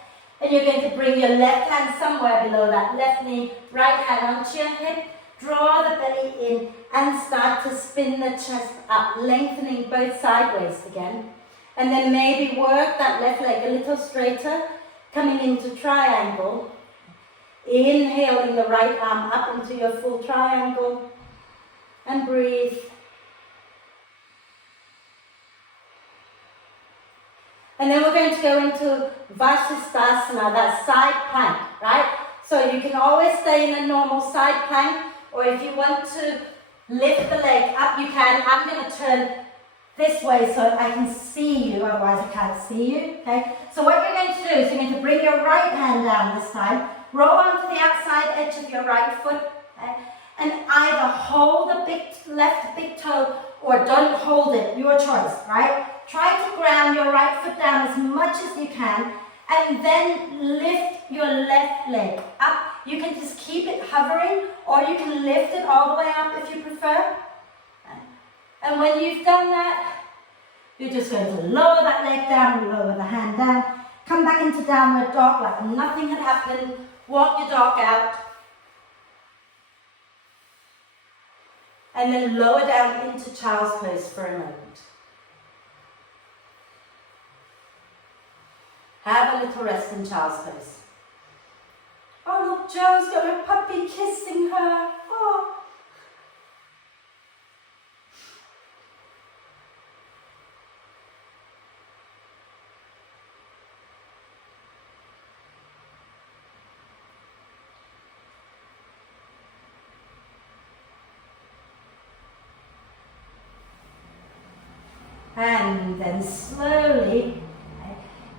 And you're going to bring your left hand somewhere below that left knee, right hand onto your hip. Draw the belly in and start to spin the chest up, lengthening both sideways again. And then maybe work that left leg a little straighter, coming into triangle. Inhaling the right arm up into your full triangle. And breathe. And then we're going to go into Vashisthasana, that side plank, right? So you can always stay in a normal side plank, or if you want to lift the leg up, you can. I'm going to turn this way so I can see you, otherwise I can't see you, okay? So what you're going to do is you're going to bring your right hand down this time, roll onto the outside edge of your right foot, okay? And either hold the left big toe or don't hold it, your choice, right? Try to ground your right foot down as much as you can and then lift your left leg up. You can just keep it hovering or you can lift it all the way up if you prefer. And when you've done that, you're just going to lower that leg down, lower the hand down, come back into downward dog like nothing had happened, walk your dog out, and then lower down into child's pose for a moment. Have a little rest in child's pose. Oh look, Joe's got her puppy kissing her. Oh. And then slowly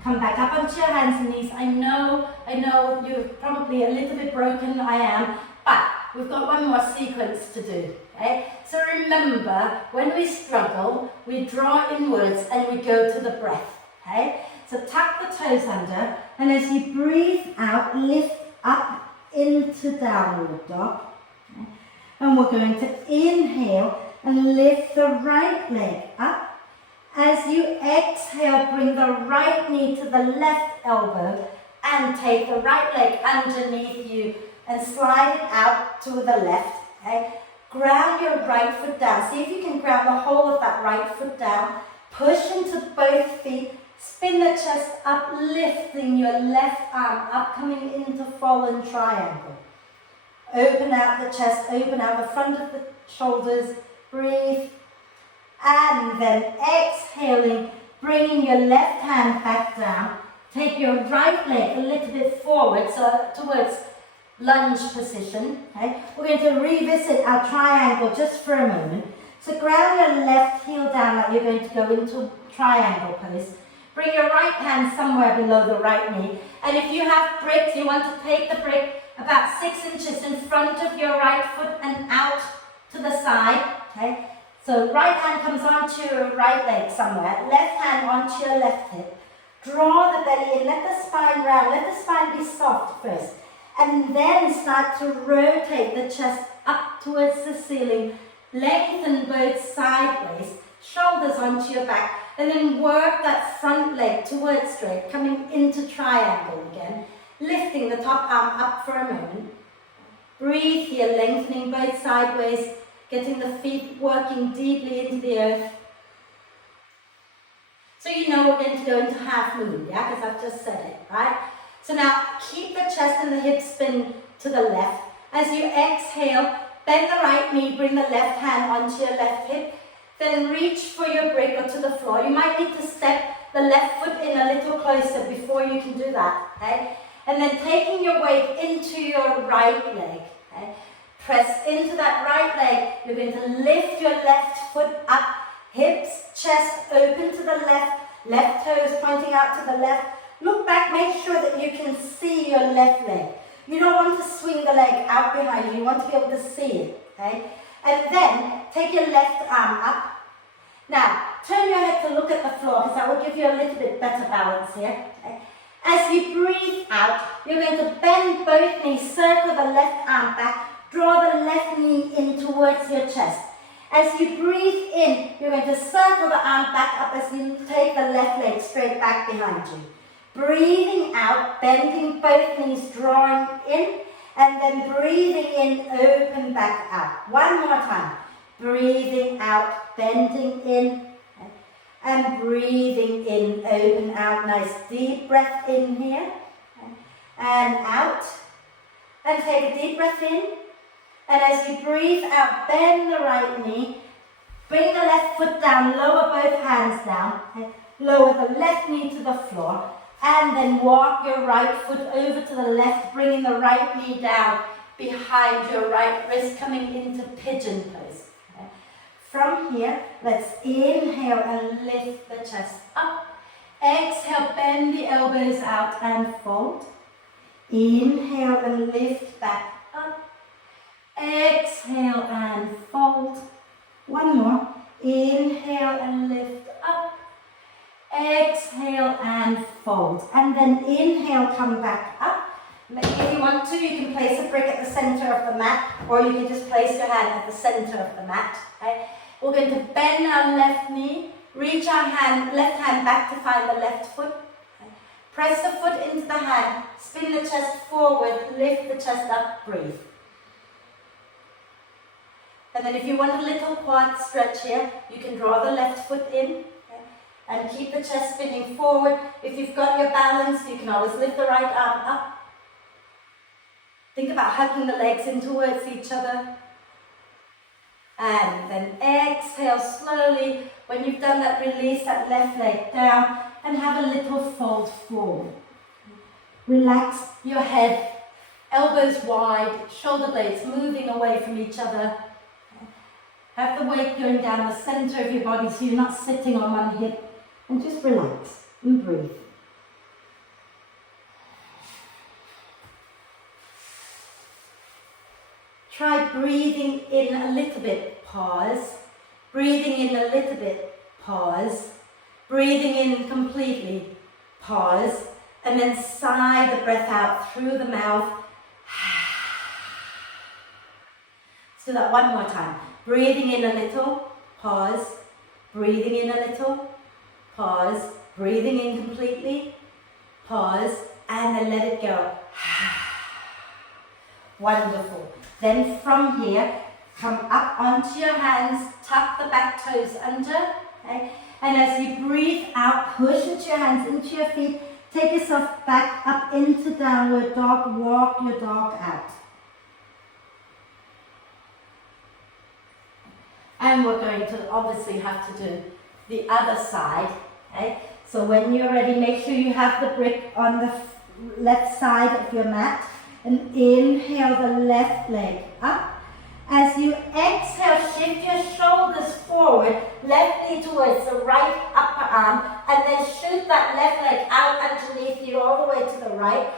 come back up onto your hands and knees. I know you're probably a little bit broken, I am, but we've got one more sequence to do, okay? So remember, when we struggle, we draw inwards and we go to the breath, okay? So tuck the toes under, and as you breathe out, lift up into downward dog. Okay? And we're going to inhale and lift the right leg up. As you exhale, bring the right knee to the left elbow and take the right leg underneath you and slide it out to the left. Okay? Ground your right foot down. See if you can ground the whole of that right foot down. Push into both feet. Spin the chest up, lifting your left arm up, coming into fallen triangle. Open out the chest, open out the front of the shoulders, breathe. And then exhaling, bringing your left hand back down. Take your right leg a little bit forward, so towards lunge position. Okay? We're going to revisit our triangle just for a moment. So ground your left heel down like you're going to go into triangle pose. Bring your right hand somewhere below the right knee. And if you have bricks, you want to take the brick about 6 inches in front of your right foot and out to the side. Okay? So right hand comes onto your right leg somewhere, left hand onto your left hip. Draw the belly in, let the spine round, let the spine be soft first. And then start to rotate the chest up towards the ceiling. Lengthen both sideways, shoulders onto your back, and then work that front leg towards straight, coming into triangle again. Lifting the top arm up for a moment. Breathe here, lengthening both sideways, getting the feet working deeply into the earth. So you know we're going to go into half moon, yeah, because I've just said it, right? So now keep the chest and the hips spin to the left. As you exhale, bend the right knee, bring the left hand onto your left hip. Then reach for your brick or to the floor. You might need to step the left foot in a little closer before you can do that, okay? And then taking your weight into your right leg, okay? Press into that right leg. You're going to lift your left foot up, hips, chest open to the left, left toes pointing out to the left. Look back, make sure that you can see your left leg. You don't want to swing the leg out behind you, you want to be able to see it, okay? And then take your left arm up. Now, turn your head to look at the floor because that will give you a little bit better balance here, okay? As you breathe out, you're going to bend both knees, circle the left arm back, draw the left knee in towards your chest. As you breathe in, you're going to circle the arm back up as you take the left leg straight back behind you. Breathing out, bending both knees, drawing in, and then breathing in, open back out. One more time. Breathing out, bending in, and breathing in, open out. Nice deep breath in here, and out. And take a deep breath in. And as you breathe out, bend the right knee. Bring the left foot down, lower both hands down. Lower the left knee to the floor. And then walk your right foot over to the left, bringing the right knee down behind your right wrist, coming into pigeon pose. Okay. From here, let's inhale and lift the chest up. Exhale, bend the elbows out and fold. Inhale and lift back up. Exhale and fold. One more. Inhale and lift up. Exhale and fold. And then inhale, come back up. Maybe if you want to, you can place a brick at the center of the mat, or you can just place your hand at the center of the mat. Okay? We're going to bend our left knee, reach our left hand back to find the left foot. Okay? Press the foot into the hand, spin the chest forward, lift the chest up, breathe. And then if you want a little quad stretch here, you can draw the left foot in. And keep the chest spinning forward. If you've got your balance, you can always lift the right arm up. Think about hugging the legs in towards each other. And then exhale slowly. When you've done that, release that left leg down and have a little fold forward. Relax your head, elbows wide, shoulder blades moving away from each other. Have the weight going down the center of your body so you're not sitting on one hip. And just relax and breathe. Try breathing in a little bit, pause. Breathing in a little bit, pause. Breathing in completely, pause. And then sigh the breath out through the mouth. Let's do that one more time. Breathing in a little, pause. Breathing in a little, pause, breathing in completely, pause, and then let it go. Wonderful. Then from here, come up onto your hands, tuck the back toes under, okay? And as you breathe out, push into your hands, into your feet, take yourself back up into downward dog, walk your dog out. And we're going to obviously have to do the other side. Okay? So when you're ready, make sure you have the brick on the left side of your mat. And inhale the left leg up. As you exhale, shift your shoulders forward, left knee towards the right upper arm, and then shoot that left leg out underneath you all the way to the right.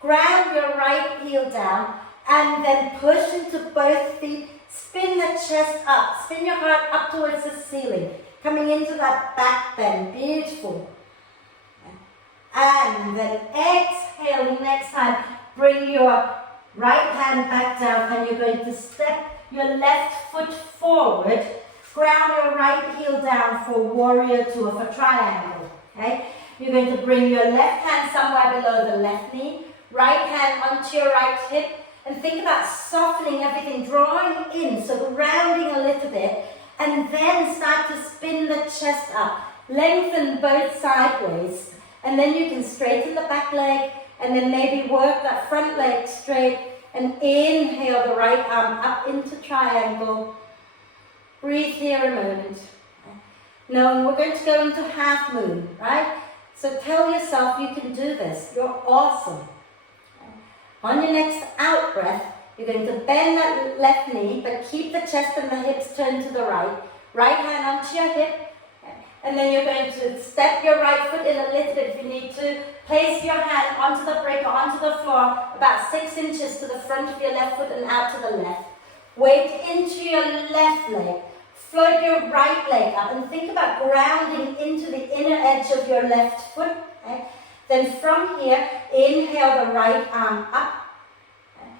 Ground your right heel down, and then push into both feet. Spin the chest up, spin your heart up towards the ceiling, coming into that back bend, beautiful. And then exhale, next time, bring your right hand back down, and you're going to step your left foot forward, ground your right heel down for warrior two, for triangle, okay? You're going to bring your left hand somewhere below the left knee, right hand onto your right hip, and think about softening everything, drawing in, so rounding a little bit, and then start to spin the chest up, lengthen both sideways, and then you can straighten the back leg, and then maybe work that front leg straight, and inhale the right arm up into triangle. Breathe here a moment. Now we're going to go into half moon, right? So tell yourself you can do this. You're awesome. On your next out breath, you're going to bend that left knee, but keep the chest and the hips turned to the right. Right hand onto your hip. And then you're going to step your right foot in a little bit if you need to. Place your hand onto the brick or onto the floor, about 6 inches to the front of your left foot and out to the left. Weight into your left leg. Float your right leg up and think about grounding into the inner edge of your left foot. Okay? Then from here, inhale the right arm up. Okay?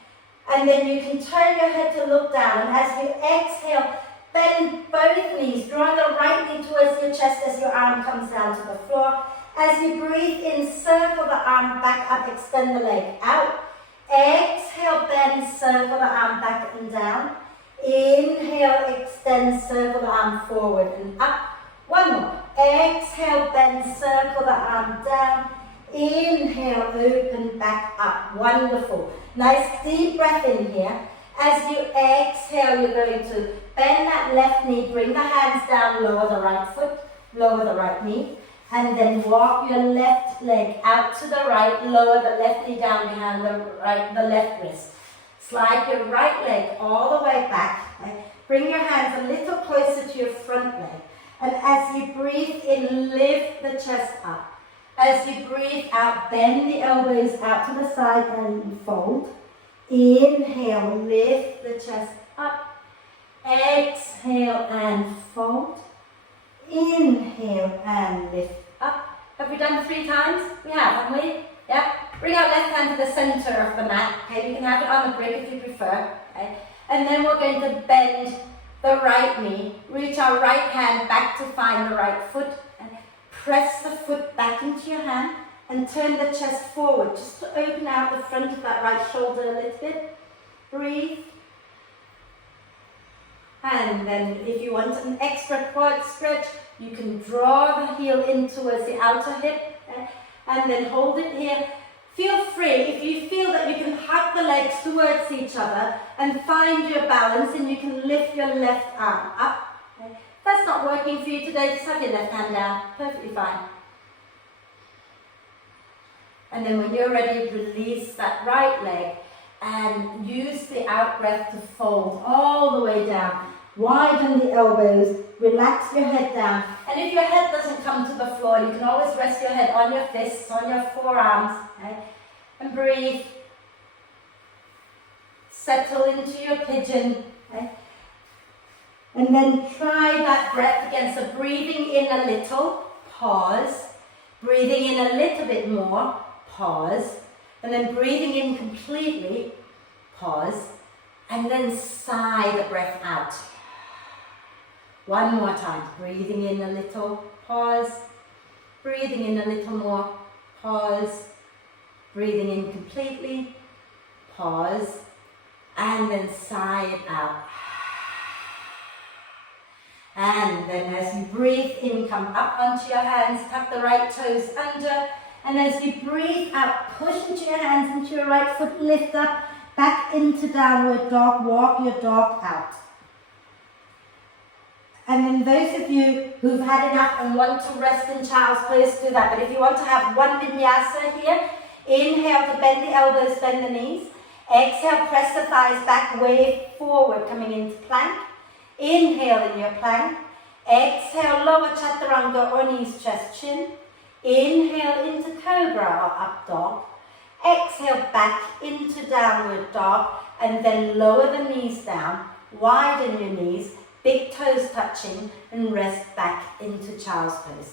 And then you can turn your head to look down. And as you exhale, bend both knees, drawing the right knee towards your chest as your arm comes down to the floor. As you breathe in, circle the arm back up, extend the leg out. Exhale, bend, circle the arm back and down. Inhale, extend, circle the arm forward and up. One more. Exhale, bend, circle the arm down. Inhale, open back up. Wonderful. Nice deep breath in here. As you exhale, you're going to bend that left knee, bring the hands down, lower the right foot, lower the right knee, and then walk your left leg out to the right, lower the left knee down behind the left wrist. Slide your right leg all the way back. Right? Bring your hands a little closer to your front leg. And as you breathe in, lift the chest up. As you breathe out, bend the elbows out to the side and fold. Inhale, lift the chest up. Exhale and fold. Inhale and lift up. Have we done 3 times? We have, haven't we? Yep. Bring our left hand to the center of the mat. Okay, you can have it on the brick if you prefer. Okay. And then we're going to bend the right knee. Reach our right hand back to find the right foot. And press the foot back into your hand and turn the chest forward, just to open out the front of that right shoulder a little bit. Breathe. And then if you want an extra quad stretch, you can draw the heel in towards the outer hip and then hold it here. Feel free, if you feel that you can hug the legs towards each other and find your balance, and you can lift your left arm up. Okay. If that's not working for you today, just have your left hand down, perfectly fine. And then when you're ready, release that right leg and use the out breath to fold all the way down. Widen the elbows, relax your head down. And if your head doesn't come to the floor, you can always rest your head on your fists, on your forearms. Okay? And breathe. Settle into your pigeon. Okay? And then try that breath again. So breathing in a little, pause. Breathing in a little bit more, pause. And then breathing in completely, pause. And then sigh the breath out. One more time, breathing in a little, pause, breathing in a little more, pause, breathing in completely, pause, and then sigh it out. And then as you breathe in, come up onto your hands, tuck the right toes under, and as you breathe out, push into your hands, into your right foot, lift up, back into downward dog, walk your dog out. And then those of you who've had enough and want to rest in child's pose, do that. But if you want to have one vinyasa here, inhale to bend the elbows, bend the knees. Exhale, press the thighs back, way forward, coming into plank. Inhale in your plank. Exhale, lower chaturanga or knees, chest, chin. Inhale into cobra or up dog. Exhale back into downward dog, and then lower the knees down, widen your knees, big toes touching, and rest back into child's pose.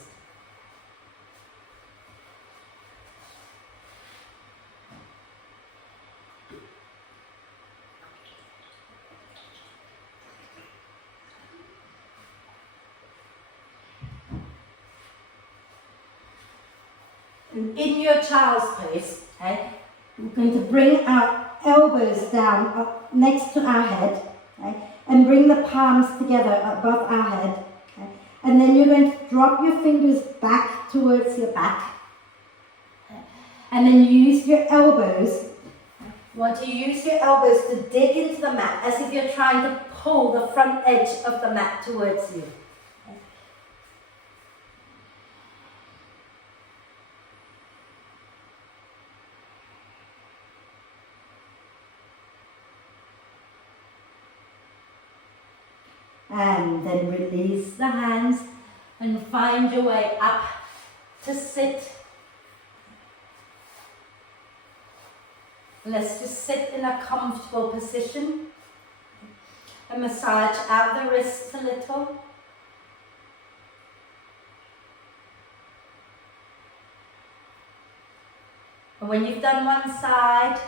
In your child's pose, okay, we're going to bring our elbows down up next to our head, okay, and bring the palms together above our head. Okay, and then you're going to drop your fingers back towards your back. Okay, and then use your elbows. You want to use your elbows to dig into the mat as if you're trying to pull the front edge of the mat towards you. And then release the hands and find your way up to sit. Let's just sit in a comfortable position and massage out the wrists a little. And when you've done one side,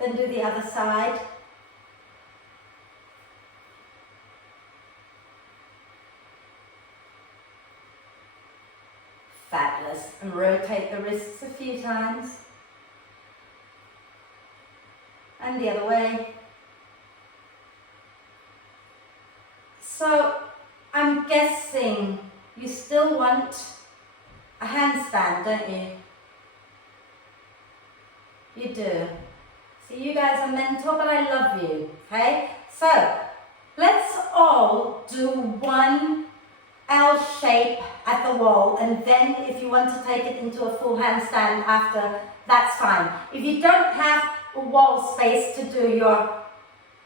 then do the other side. Fabulous. And rotate the wrists a few times. And the other way. So, I'm guessing you still want a handstand, don't you? You do. See, you guys are mental, but I love you, okay? So, let's all do one L shape at the wall, and then if you want to take it into a full handstand after, that's fine. If you don't have a wall space to do your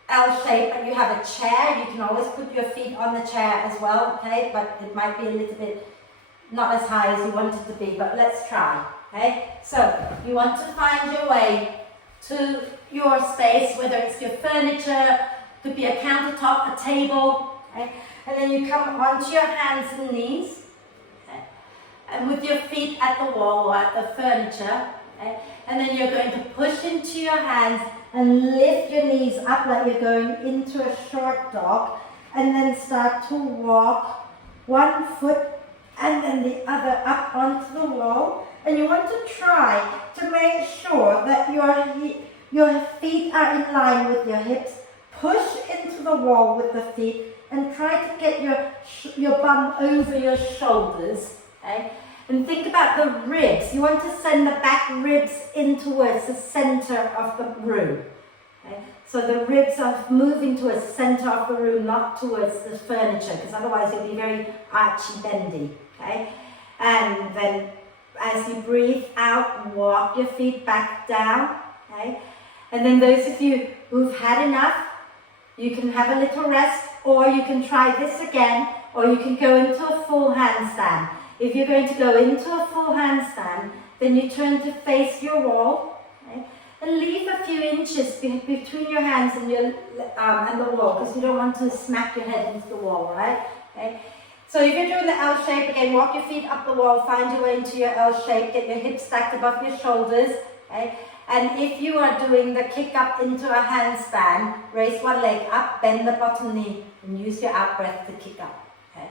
L shape and you have a chair, you can always put your feet on the chair as well, okay? But it might be a little bit not as high as you want it to be, but let's try, okay? So you want to find your way to your space, whether it's your furniture, could be a countertop, a table, okay? And then you come onto your hands and knees, okay? And with your feet at the wall or at the furniture, okay? And then you're going to push into your hands and lift your knees up like you're going into a short dog, and then start to walk one foot and then the other up onto the wall. And you want to try to make sure that your feet are in line with your hips. Push into the wall with the feet and try to get your bum over your shoulders, okay? And think about the ribs. You want to send the back ribs in towards the center of the room, okay? So the ribs are moving towards the center of the room, not towards the furniture, because otherwise you'll be very archy bendy, okay? And then as you breathe out, walk your feet back down, okay? And then those of you who've had enough, you can have a little rest, or you can try this again, or you can go into a full handstand. If you're going to go into a full handstand, then you turn to face your wall, okay? And leave a few inches between your hands and and the wall, because you don't want to smack your head into the wall, right? Okay? So if you're doing the L shape, again, walk your feet up the wall, find your way into your L shape, get your hips stacked above your shoulders, okay? And if you are doing the kick up into a handstand, raise one leg up, bend the bottom knee, and use your out breath to kick up, okay?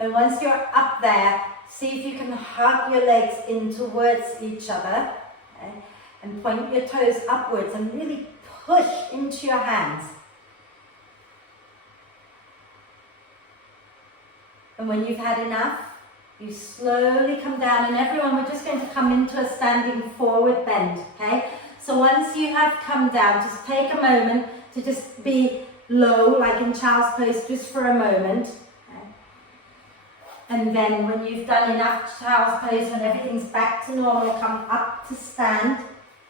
And once you're up there, see if you can hug your legs in towards each other, okay? And point your toes upwards and really push into your hands. And when you've had enough, you slowly come down, and everyone, we're just going to come into a standing forward bend, okay? So once you have come down, just take a moment to just be low, like in child's pose, just for a moment, And then when you've done enough child's pose, when everything's back to normal, come up to stand,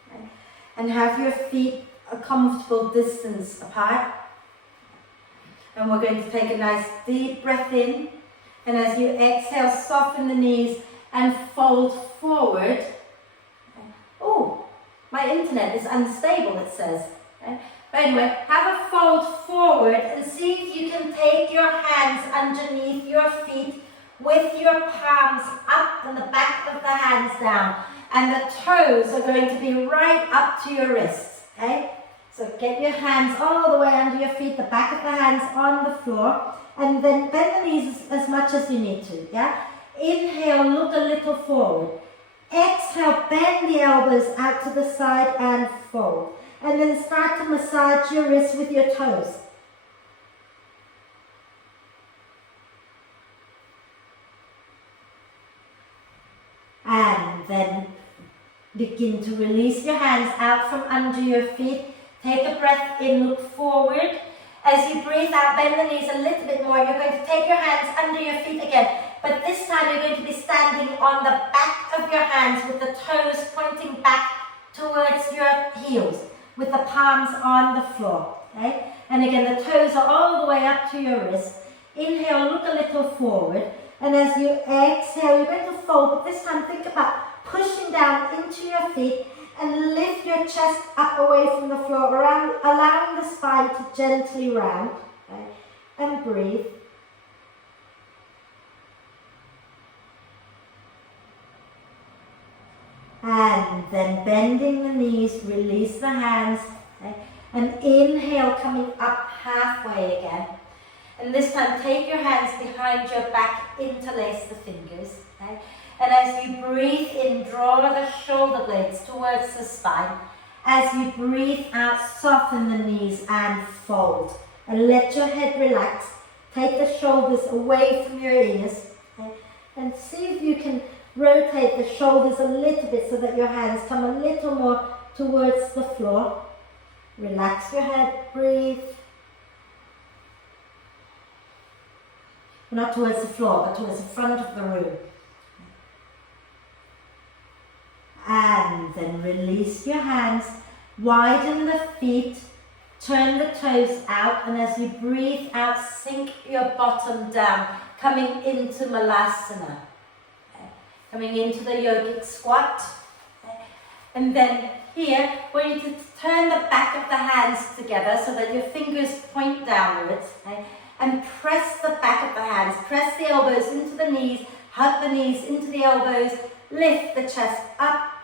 okay, and have your feet a comfortable distance apart. And we're going to take a nice deep breath in, and as you exhale, soften the knees and fold forward. Okay. Oh, my internet is unstable, it says. Okay. But anyway, have a fold forward and see if you can take your hands underneath your feet with your palms up and the back of the hands down. And the toes are going to be right up to your wrists. Okay? So get your hands all the way under your feet, the back of the hands on the floor, and then bend the knees as much as you need to. Yeah? Inhale, look a little forward. Exhale, bend the elbows out to the side and fold. And then start to massage your wrists with your toes. And then begin to release your hands out from under your feet. Take a breath in, look forward. As you breathe out, bend the knees a little bit more. You're going to take your hands under your feet again. But this time you're going to be standing on the back of your hands with the toes pointing back towards your heels, with the palms on the floor. Okay? And again, the toes are all the way up to your wrist. Inhale, look a little forward. And as you exhale, you're going to fold, but this time think about pushing down into your feet and lift your chest up away from the floor, allowing the spine to gently round. Okay? And breathe. And then bending the knees, release the hands. Okay? And inhale, coming up halfway again. And this time, take your hands behind your back, interlace the fingers. Okay? And as you breathe in, draw the shoulder blades towards the spine. As you breathe out, soften the knees and fold. And let your head relax. Take the shoulders away from your ears. Okay? And see if you can rotate the shoulders a little bit so that your hands come a little more towards the floor. Relax your head, breathe. Not towards the floor, but towards the front of the room. And then release your hands, widen the feet, turn the toes out, and as you breathe out, sink your bottom down, coming into Malasana. Okay. Coming into the yogic squat. Okay. And then here, we're going to turn the back of the hands together so that your fingers point downwards. Okay. And press the back of the hands, press the elbows into the knees, hug the knees into the elbows, lift the chest up,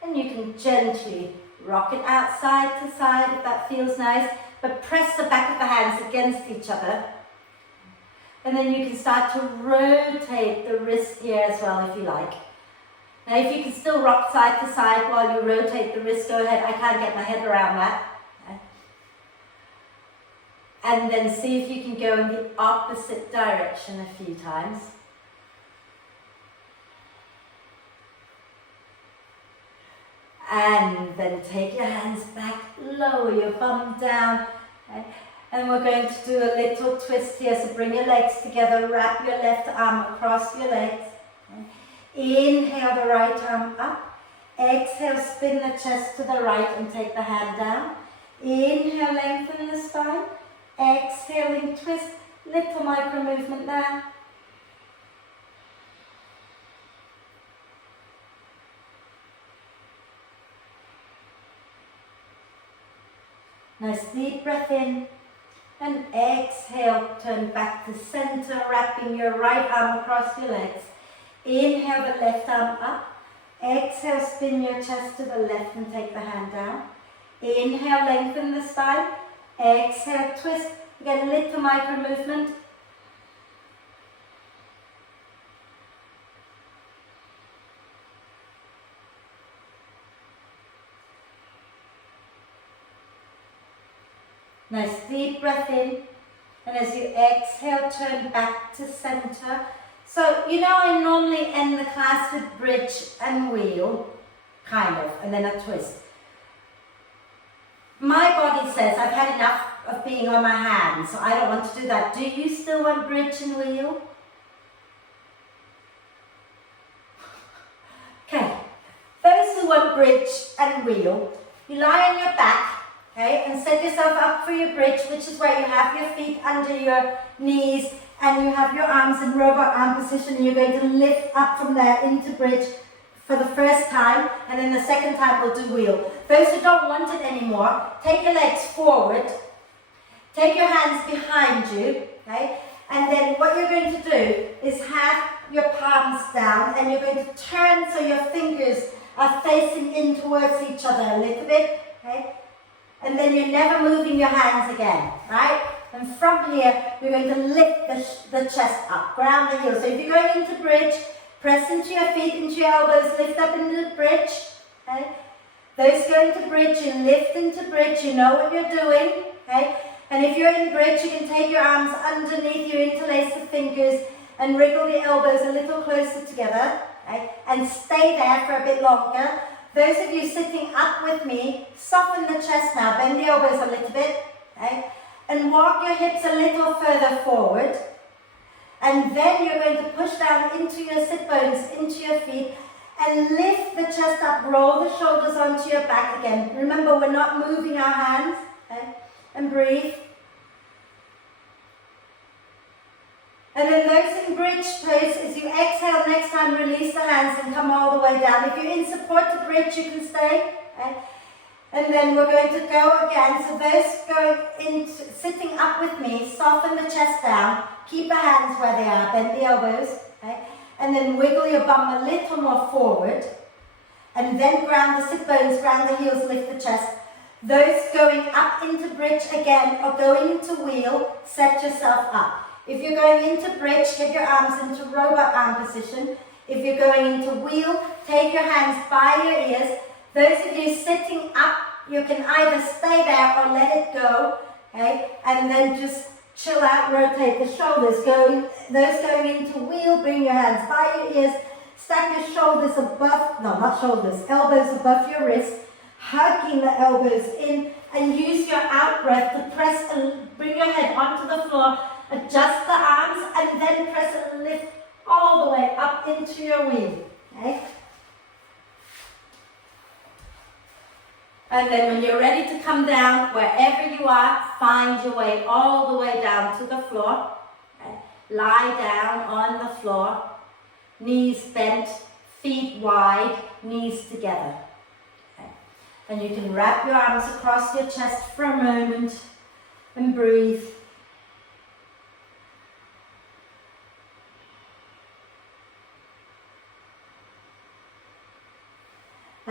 and you can gently rock it out side to side if that feels nice, but press the back of the hands against each other. And then you can start to rotate the wrist here as well if you like. Now if you can still rock side to side while you rotate the wrist, go ahead. I can't get my head around that. And then see if you can go in the opposite direction a few times. And then take your hands back, lower your bum down. Okay? And we're going to do a little twist here. So bring your legs together, wrap your left arm across your legs. Okay? Inhale the right arm up. Exhale, spin the chest to the right and take the hand down. Inhale, lengthen the spine. Exhaling, twist, little micro movement there. Nice deep breath in and exhale, turn back to center, wrapping your right arm across your legs. Inhale the left arm up. Exhale, spin your chest to the left and take the hand down. Inhale, lengthen the spine. Exhale, twist. Again, little micro movement. Nice deep breath in. And as you exhale, turn back to center. So, you know, I normally end the class with bridge and wheel, kind of, and then a twist. My body says I've had enough of being on my hands, so I don't want to do that. Do you still want bridge and wheel? a bridge and wheel. You lie on your back, okay, and set yourself up for your bridge, which is where you have your feet under your knees and you have your arms in robot arm position, and you're going to lift up from there into bridge for the first time, and then the second time we'll do wheel. Those who don't want it anymore, take your legs forward, take your hands behind you, okay, and then what you're going to do is have your palms down, and you're going to turn so your fingers are facing in towards each other a little bit, okay, and then you're never moving your hands again, right? And from here, you're going to lift the chest up, ground the heels. So if you're going into bridge, press into your feet, into your elbows, lift up into the bridge, okay? Those going to bridge, you lift into bridge, you know what you're doing, okay? And if you're in bridge, you can take your arms underneath you, interlace the fingers, and wriggle the elbows a little closer together, okay? And stay there for a bit longer. Those of you sitting up with me, soften the chest now, bend the elbows a little bit, okay? And walk your hips a little further forward. And then you're going to push down into your sit bones, into your feet, and lift the chest up, roll the shoulders onto your back again. Remember, we're not moving our hands, okay? And breathe. And then those in bridge pose, as you exhale next time, release the hands and come all the way down. If you're in supported bridge, you can stay. Okay? And then we're going to go again. So those going into sitting up with me, soften the chest down, keep the hands where they are, bend the elbows, okay? And then wiggle your bum a little more forward. And then ground the sit bones, ground the heels, lift the chest. Those going up into bridge again, or going into wheel, set yourself up. If you're going into bridge, get your arms into robot arm position. If you're going into wheel, take your hands by your ears. Those of you sitting up, you can either stay there or let it go, okay? And then just chill out, rotate the shoulders. Those going into wheel, bring your hands by your ears. Stack your shoulders above, no, not shoulders, elbows above your wrists. Hugging the elbows in, and use your out breath to press and bring your head onto the floor. Adjust the arms and then press and lift all the way up into your wheel. Okay? And then when you're ready to come down, wherever you are, find your way all the way down to the floor. Okay? Lie down on the floor, knees bent, feet wide, knees together. Okay? And you can wrap your arms across your chest for a moment and breathe.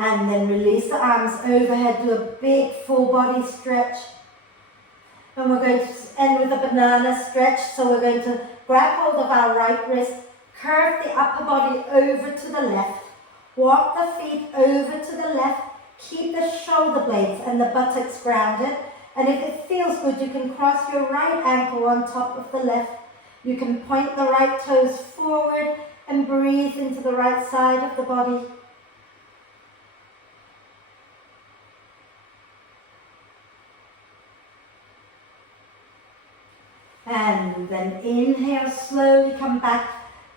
And then release the arms overhead, do a big full body stretch. And we're going to end with a banana stretch. So we're going to grab hold of our right wrist, curve the upper body over to the left, walk the feet over to the left, keep the shoulder blades and the buttocks grounded. And if it feels good, you can cross your right ankle on top of the left. You can point the right toes forward and breathe into the right side of the body. And then inhale, slowly come back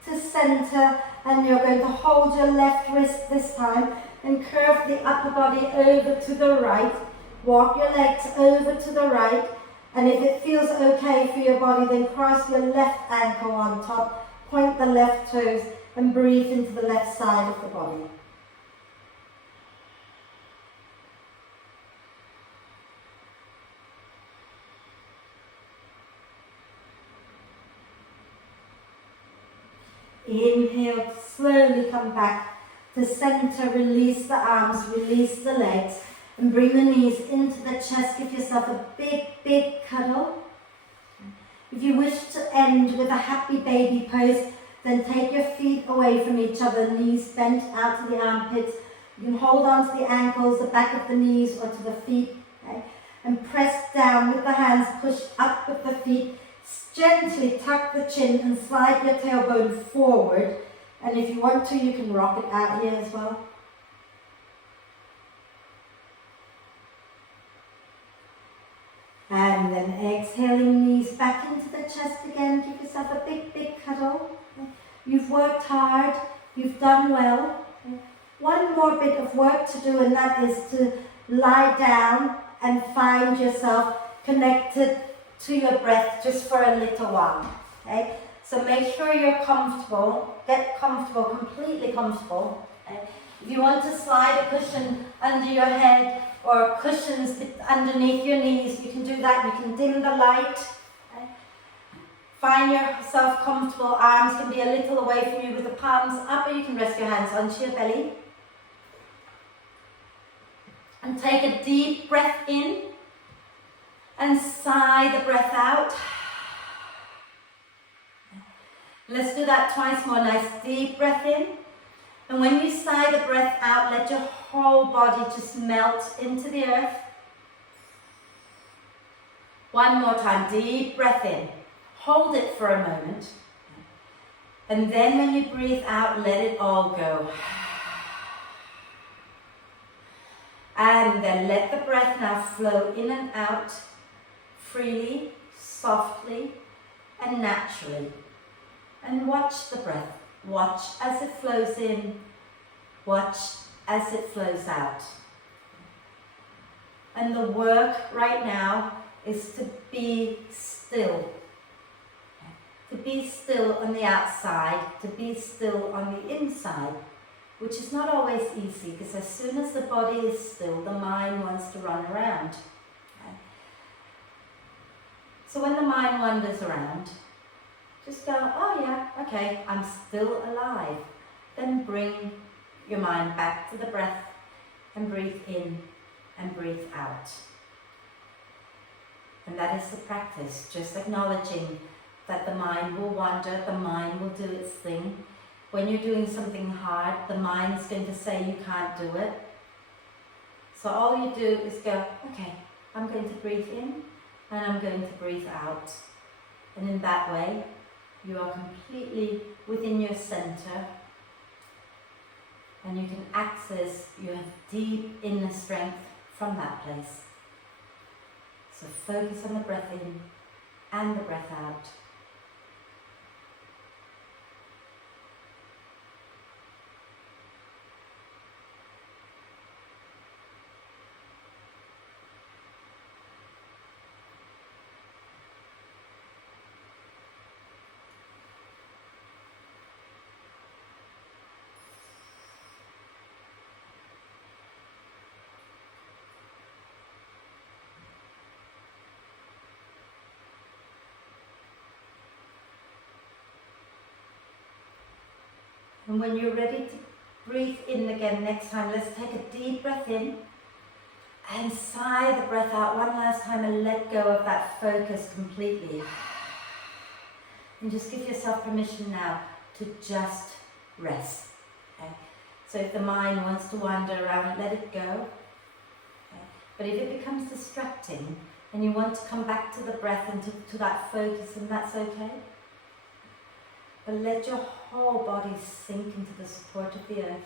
to center, and you're going to hold your left wrist this time and curve the upper body over to the right. Walk your legs over to the right, and if it feels okay for your body, then cross your left ankle on top, point the left toes, and breathe into the left side of the body. Inhale, slowly come back to center, release the arms, release the legs, and bring the knees into the chest. Give yourself a big, big cuddle. If you wish to end with a happy baby pose, then take your feet away from each other, knees bent out to the armpits. You can hold on to the ankles, the back of the knees, or to the feet, okay? And press down with the hands, push up with the feet. Gently tuck the chin and slide your tailbone forward. And if you want to, you can rock it out here as well. And then exhaling, knees back into the chest again. Give yourself a big, big cuddle. You've worked hard. You've done well. one more bit of work to do, and that is to lie down and find yourself connected to your breath just for a little while. Okay? So make sure you're comfortable, get comfortable, completely comfortable. Okay? If you want to slide a cushion under your head or cushions underneath your knees, you can do that. You can dim the light. Okay? Find yourself comfortable. Arms can be a little away from you with the palms up, or you can rest your hands onto your belly. And take a deep breath in and sigh the breath out. Let's do that twice more. Nice deep breath in. And when you sigh the breath out, let your whole body just melt into the earth. One more time. Deep breath in. Hold it for a moment. And then when you breathe out, let it all go. And then let the breath now flow in and out freely, softly, and naturally. And watch the breath. Watch as it flows in. Watch as it flows out. And the work right now is to be still. To be still on the outside, to be still on the inside. Which is not always easy, because as soon as the body is still, the mind wants to run around. Okay? So when the mind wanders around, just go, oh yeah, okay, I'm still alive. Then bring your mind back to the breath and breathe in and breathe out. And that is the practice, just acknowledging that the mind will wander, the mind will do its thing. When you're doing something hard, the mind's going to say you can't do it. So all you do is go, okay, I'm going to breathe in and I'm going to breathe out. And in that way, you are completely within your center and you can access your deep inner strength from that place. So focus on the breath in and the breath out. And when you're ready to breathe in again next time, let's take a deep breath in and sigh the breath out one last time and let go of that focus completely. And just give yourself permission now to just rest. Okay? So if the mind wants to wander around, let it go. Okay? But if it becomes distracting and you want to come back to the breath and to that focus, then that's okay. But let your whole body sink into the support of the earth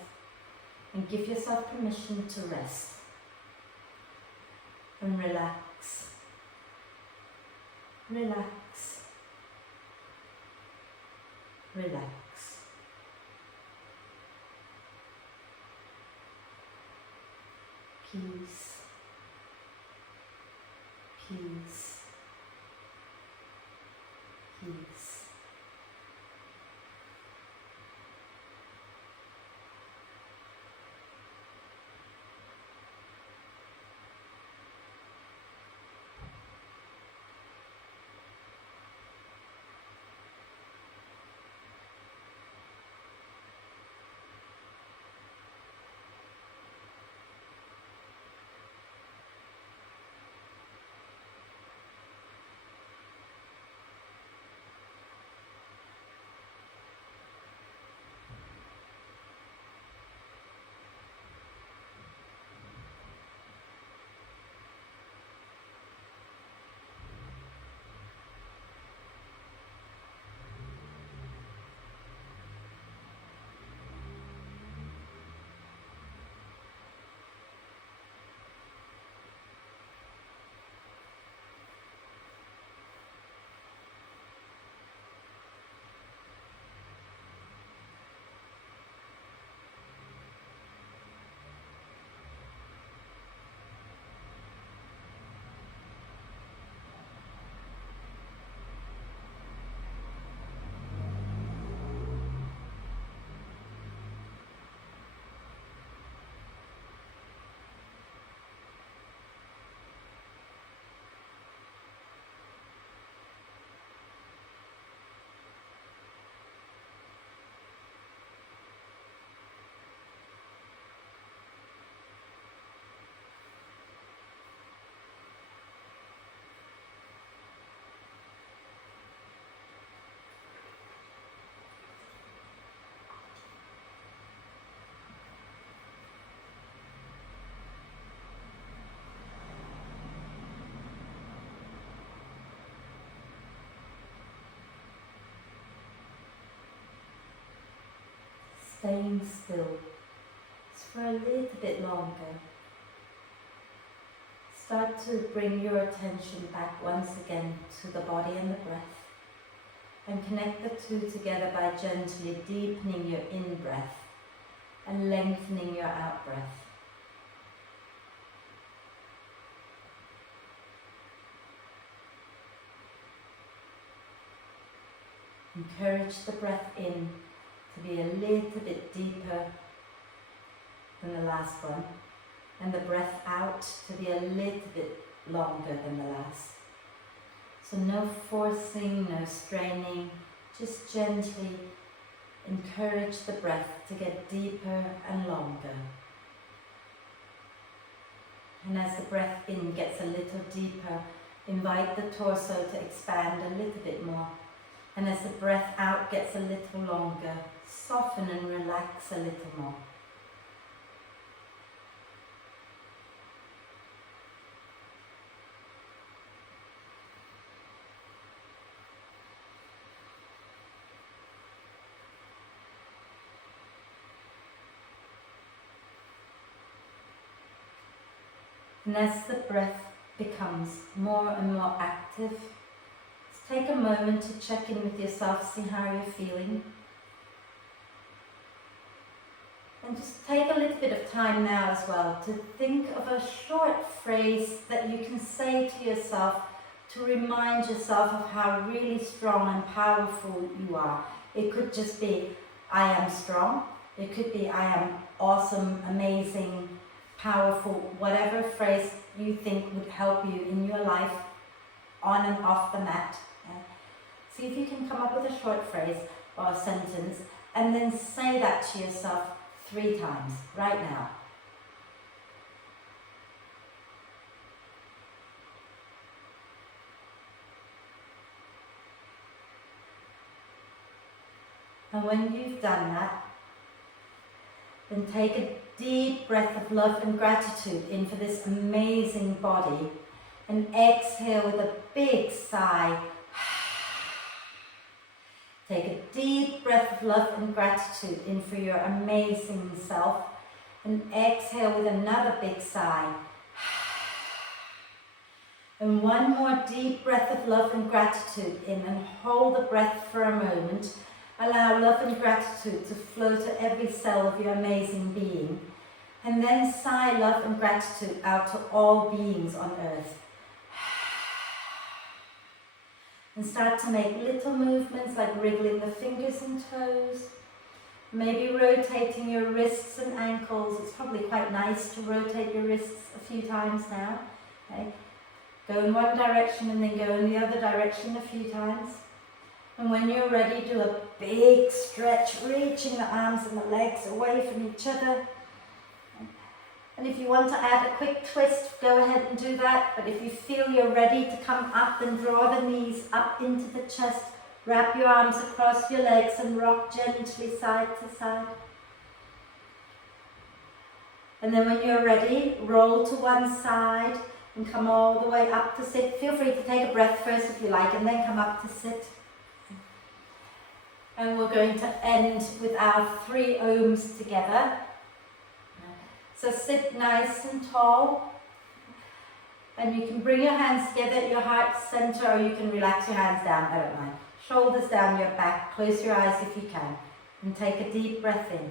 and give yourself permission to rest and relax. Relax. Relax. Peace. Peace. Peace. staying still just for a little bit longer. Start to bring your attention back once again to the body and the breath, and connect the two together by gently deepening your in-breath and lengthening your out-breath. Encourage the breath in to be a little bit deeper than the last one, and the breath out to be a little bit longer than the last. So no forcing, no straining, just gently encourage the breath to get deeper and longer. And as the breath in gets a little deeper, invite the torso to expand a little bit more. And as the breath out gets a little longer, soften and relax a little more. And as the breath becomes more and more active, just take a moment to check in with yourself, see how you're feeling. And just take a little bit of time now as well to think of a short phrase that you can say to yourself to remind yourself of how really strong and powerful you are. It could just be, I am strong. It could be, I am awesome, amazing, powerful, whatever phrase you think would help you in your life on and off the mat. See if you can come up with a short phrase or a sentence and then say that to yourself 3 times right now. And when you've done that, then take a deep breath of love and gratitude in for this amazing body, and exhale with a big sigh. Take a deep breath of love and gratitude in for your amazing self, and exhale with another big sigh. And one more deep breath of love and gratitude in, and hold the breath for a moment. Allow love and gratitude to flow to every cell of your amazing being. And then sigh love and gratitude out to all beings on earth. And start to make little movements like wriggling the fingers and toes. Maybe rotating your wrists and ankles. It's probably quite nice to rotate your wrists a few times now. Okay? Go in one direction and then go in the other direction a few times. And when you're ready, do a big stretch, reaching the arms and the legs away from each other. And if you want to add a quick twist, go ahead and do that. But if you feel you're ready to come up, then draw the knees up into the chest. Wrap your arms across your legs and rock gently side to side. And then when you're ready, roll to one side and come all the way up to sit. Feel free to take a breath first if you like, and then come up to sit. And we're going to end with our 3 ohms together. So sit nice and tall. And you can bring your hands together at your heart center, or you can relax your hands down, I don't mind. Shoulders down your back, close your eyes if you can. And take a deep breath in.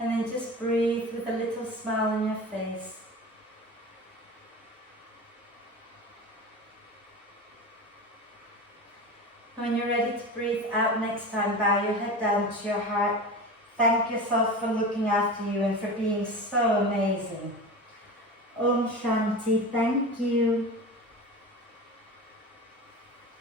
And then just breathe with a little smile on your face. When you're ready to breathe out next time, bow your head down to your heart. Thank yourself for looking after you and for being so amazing. Om Shanti, thank you.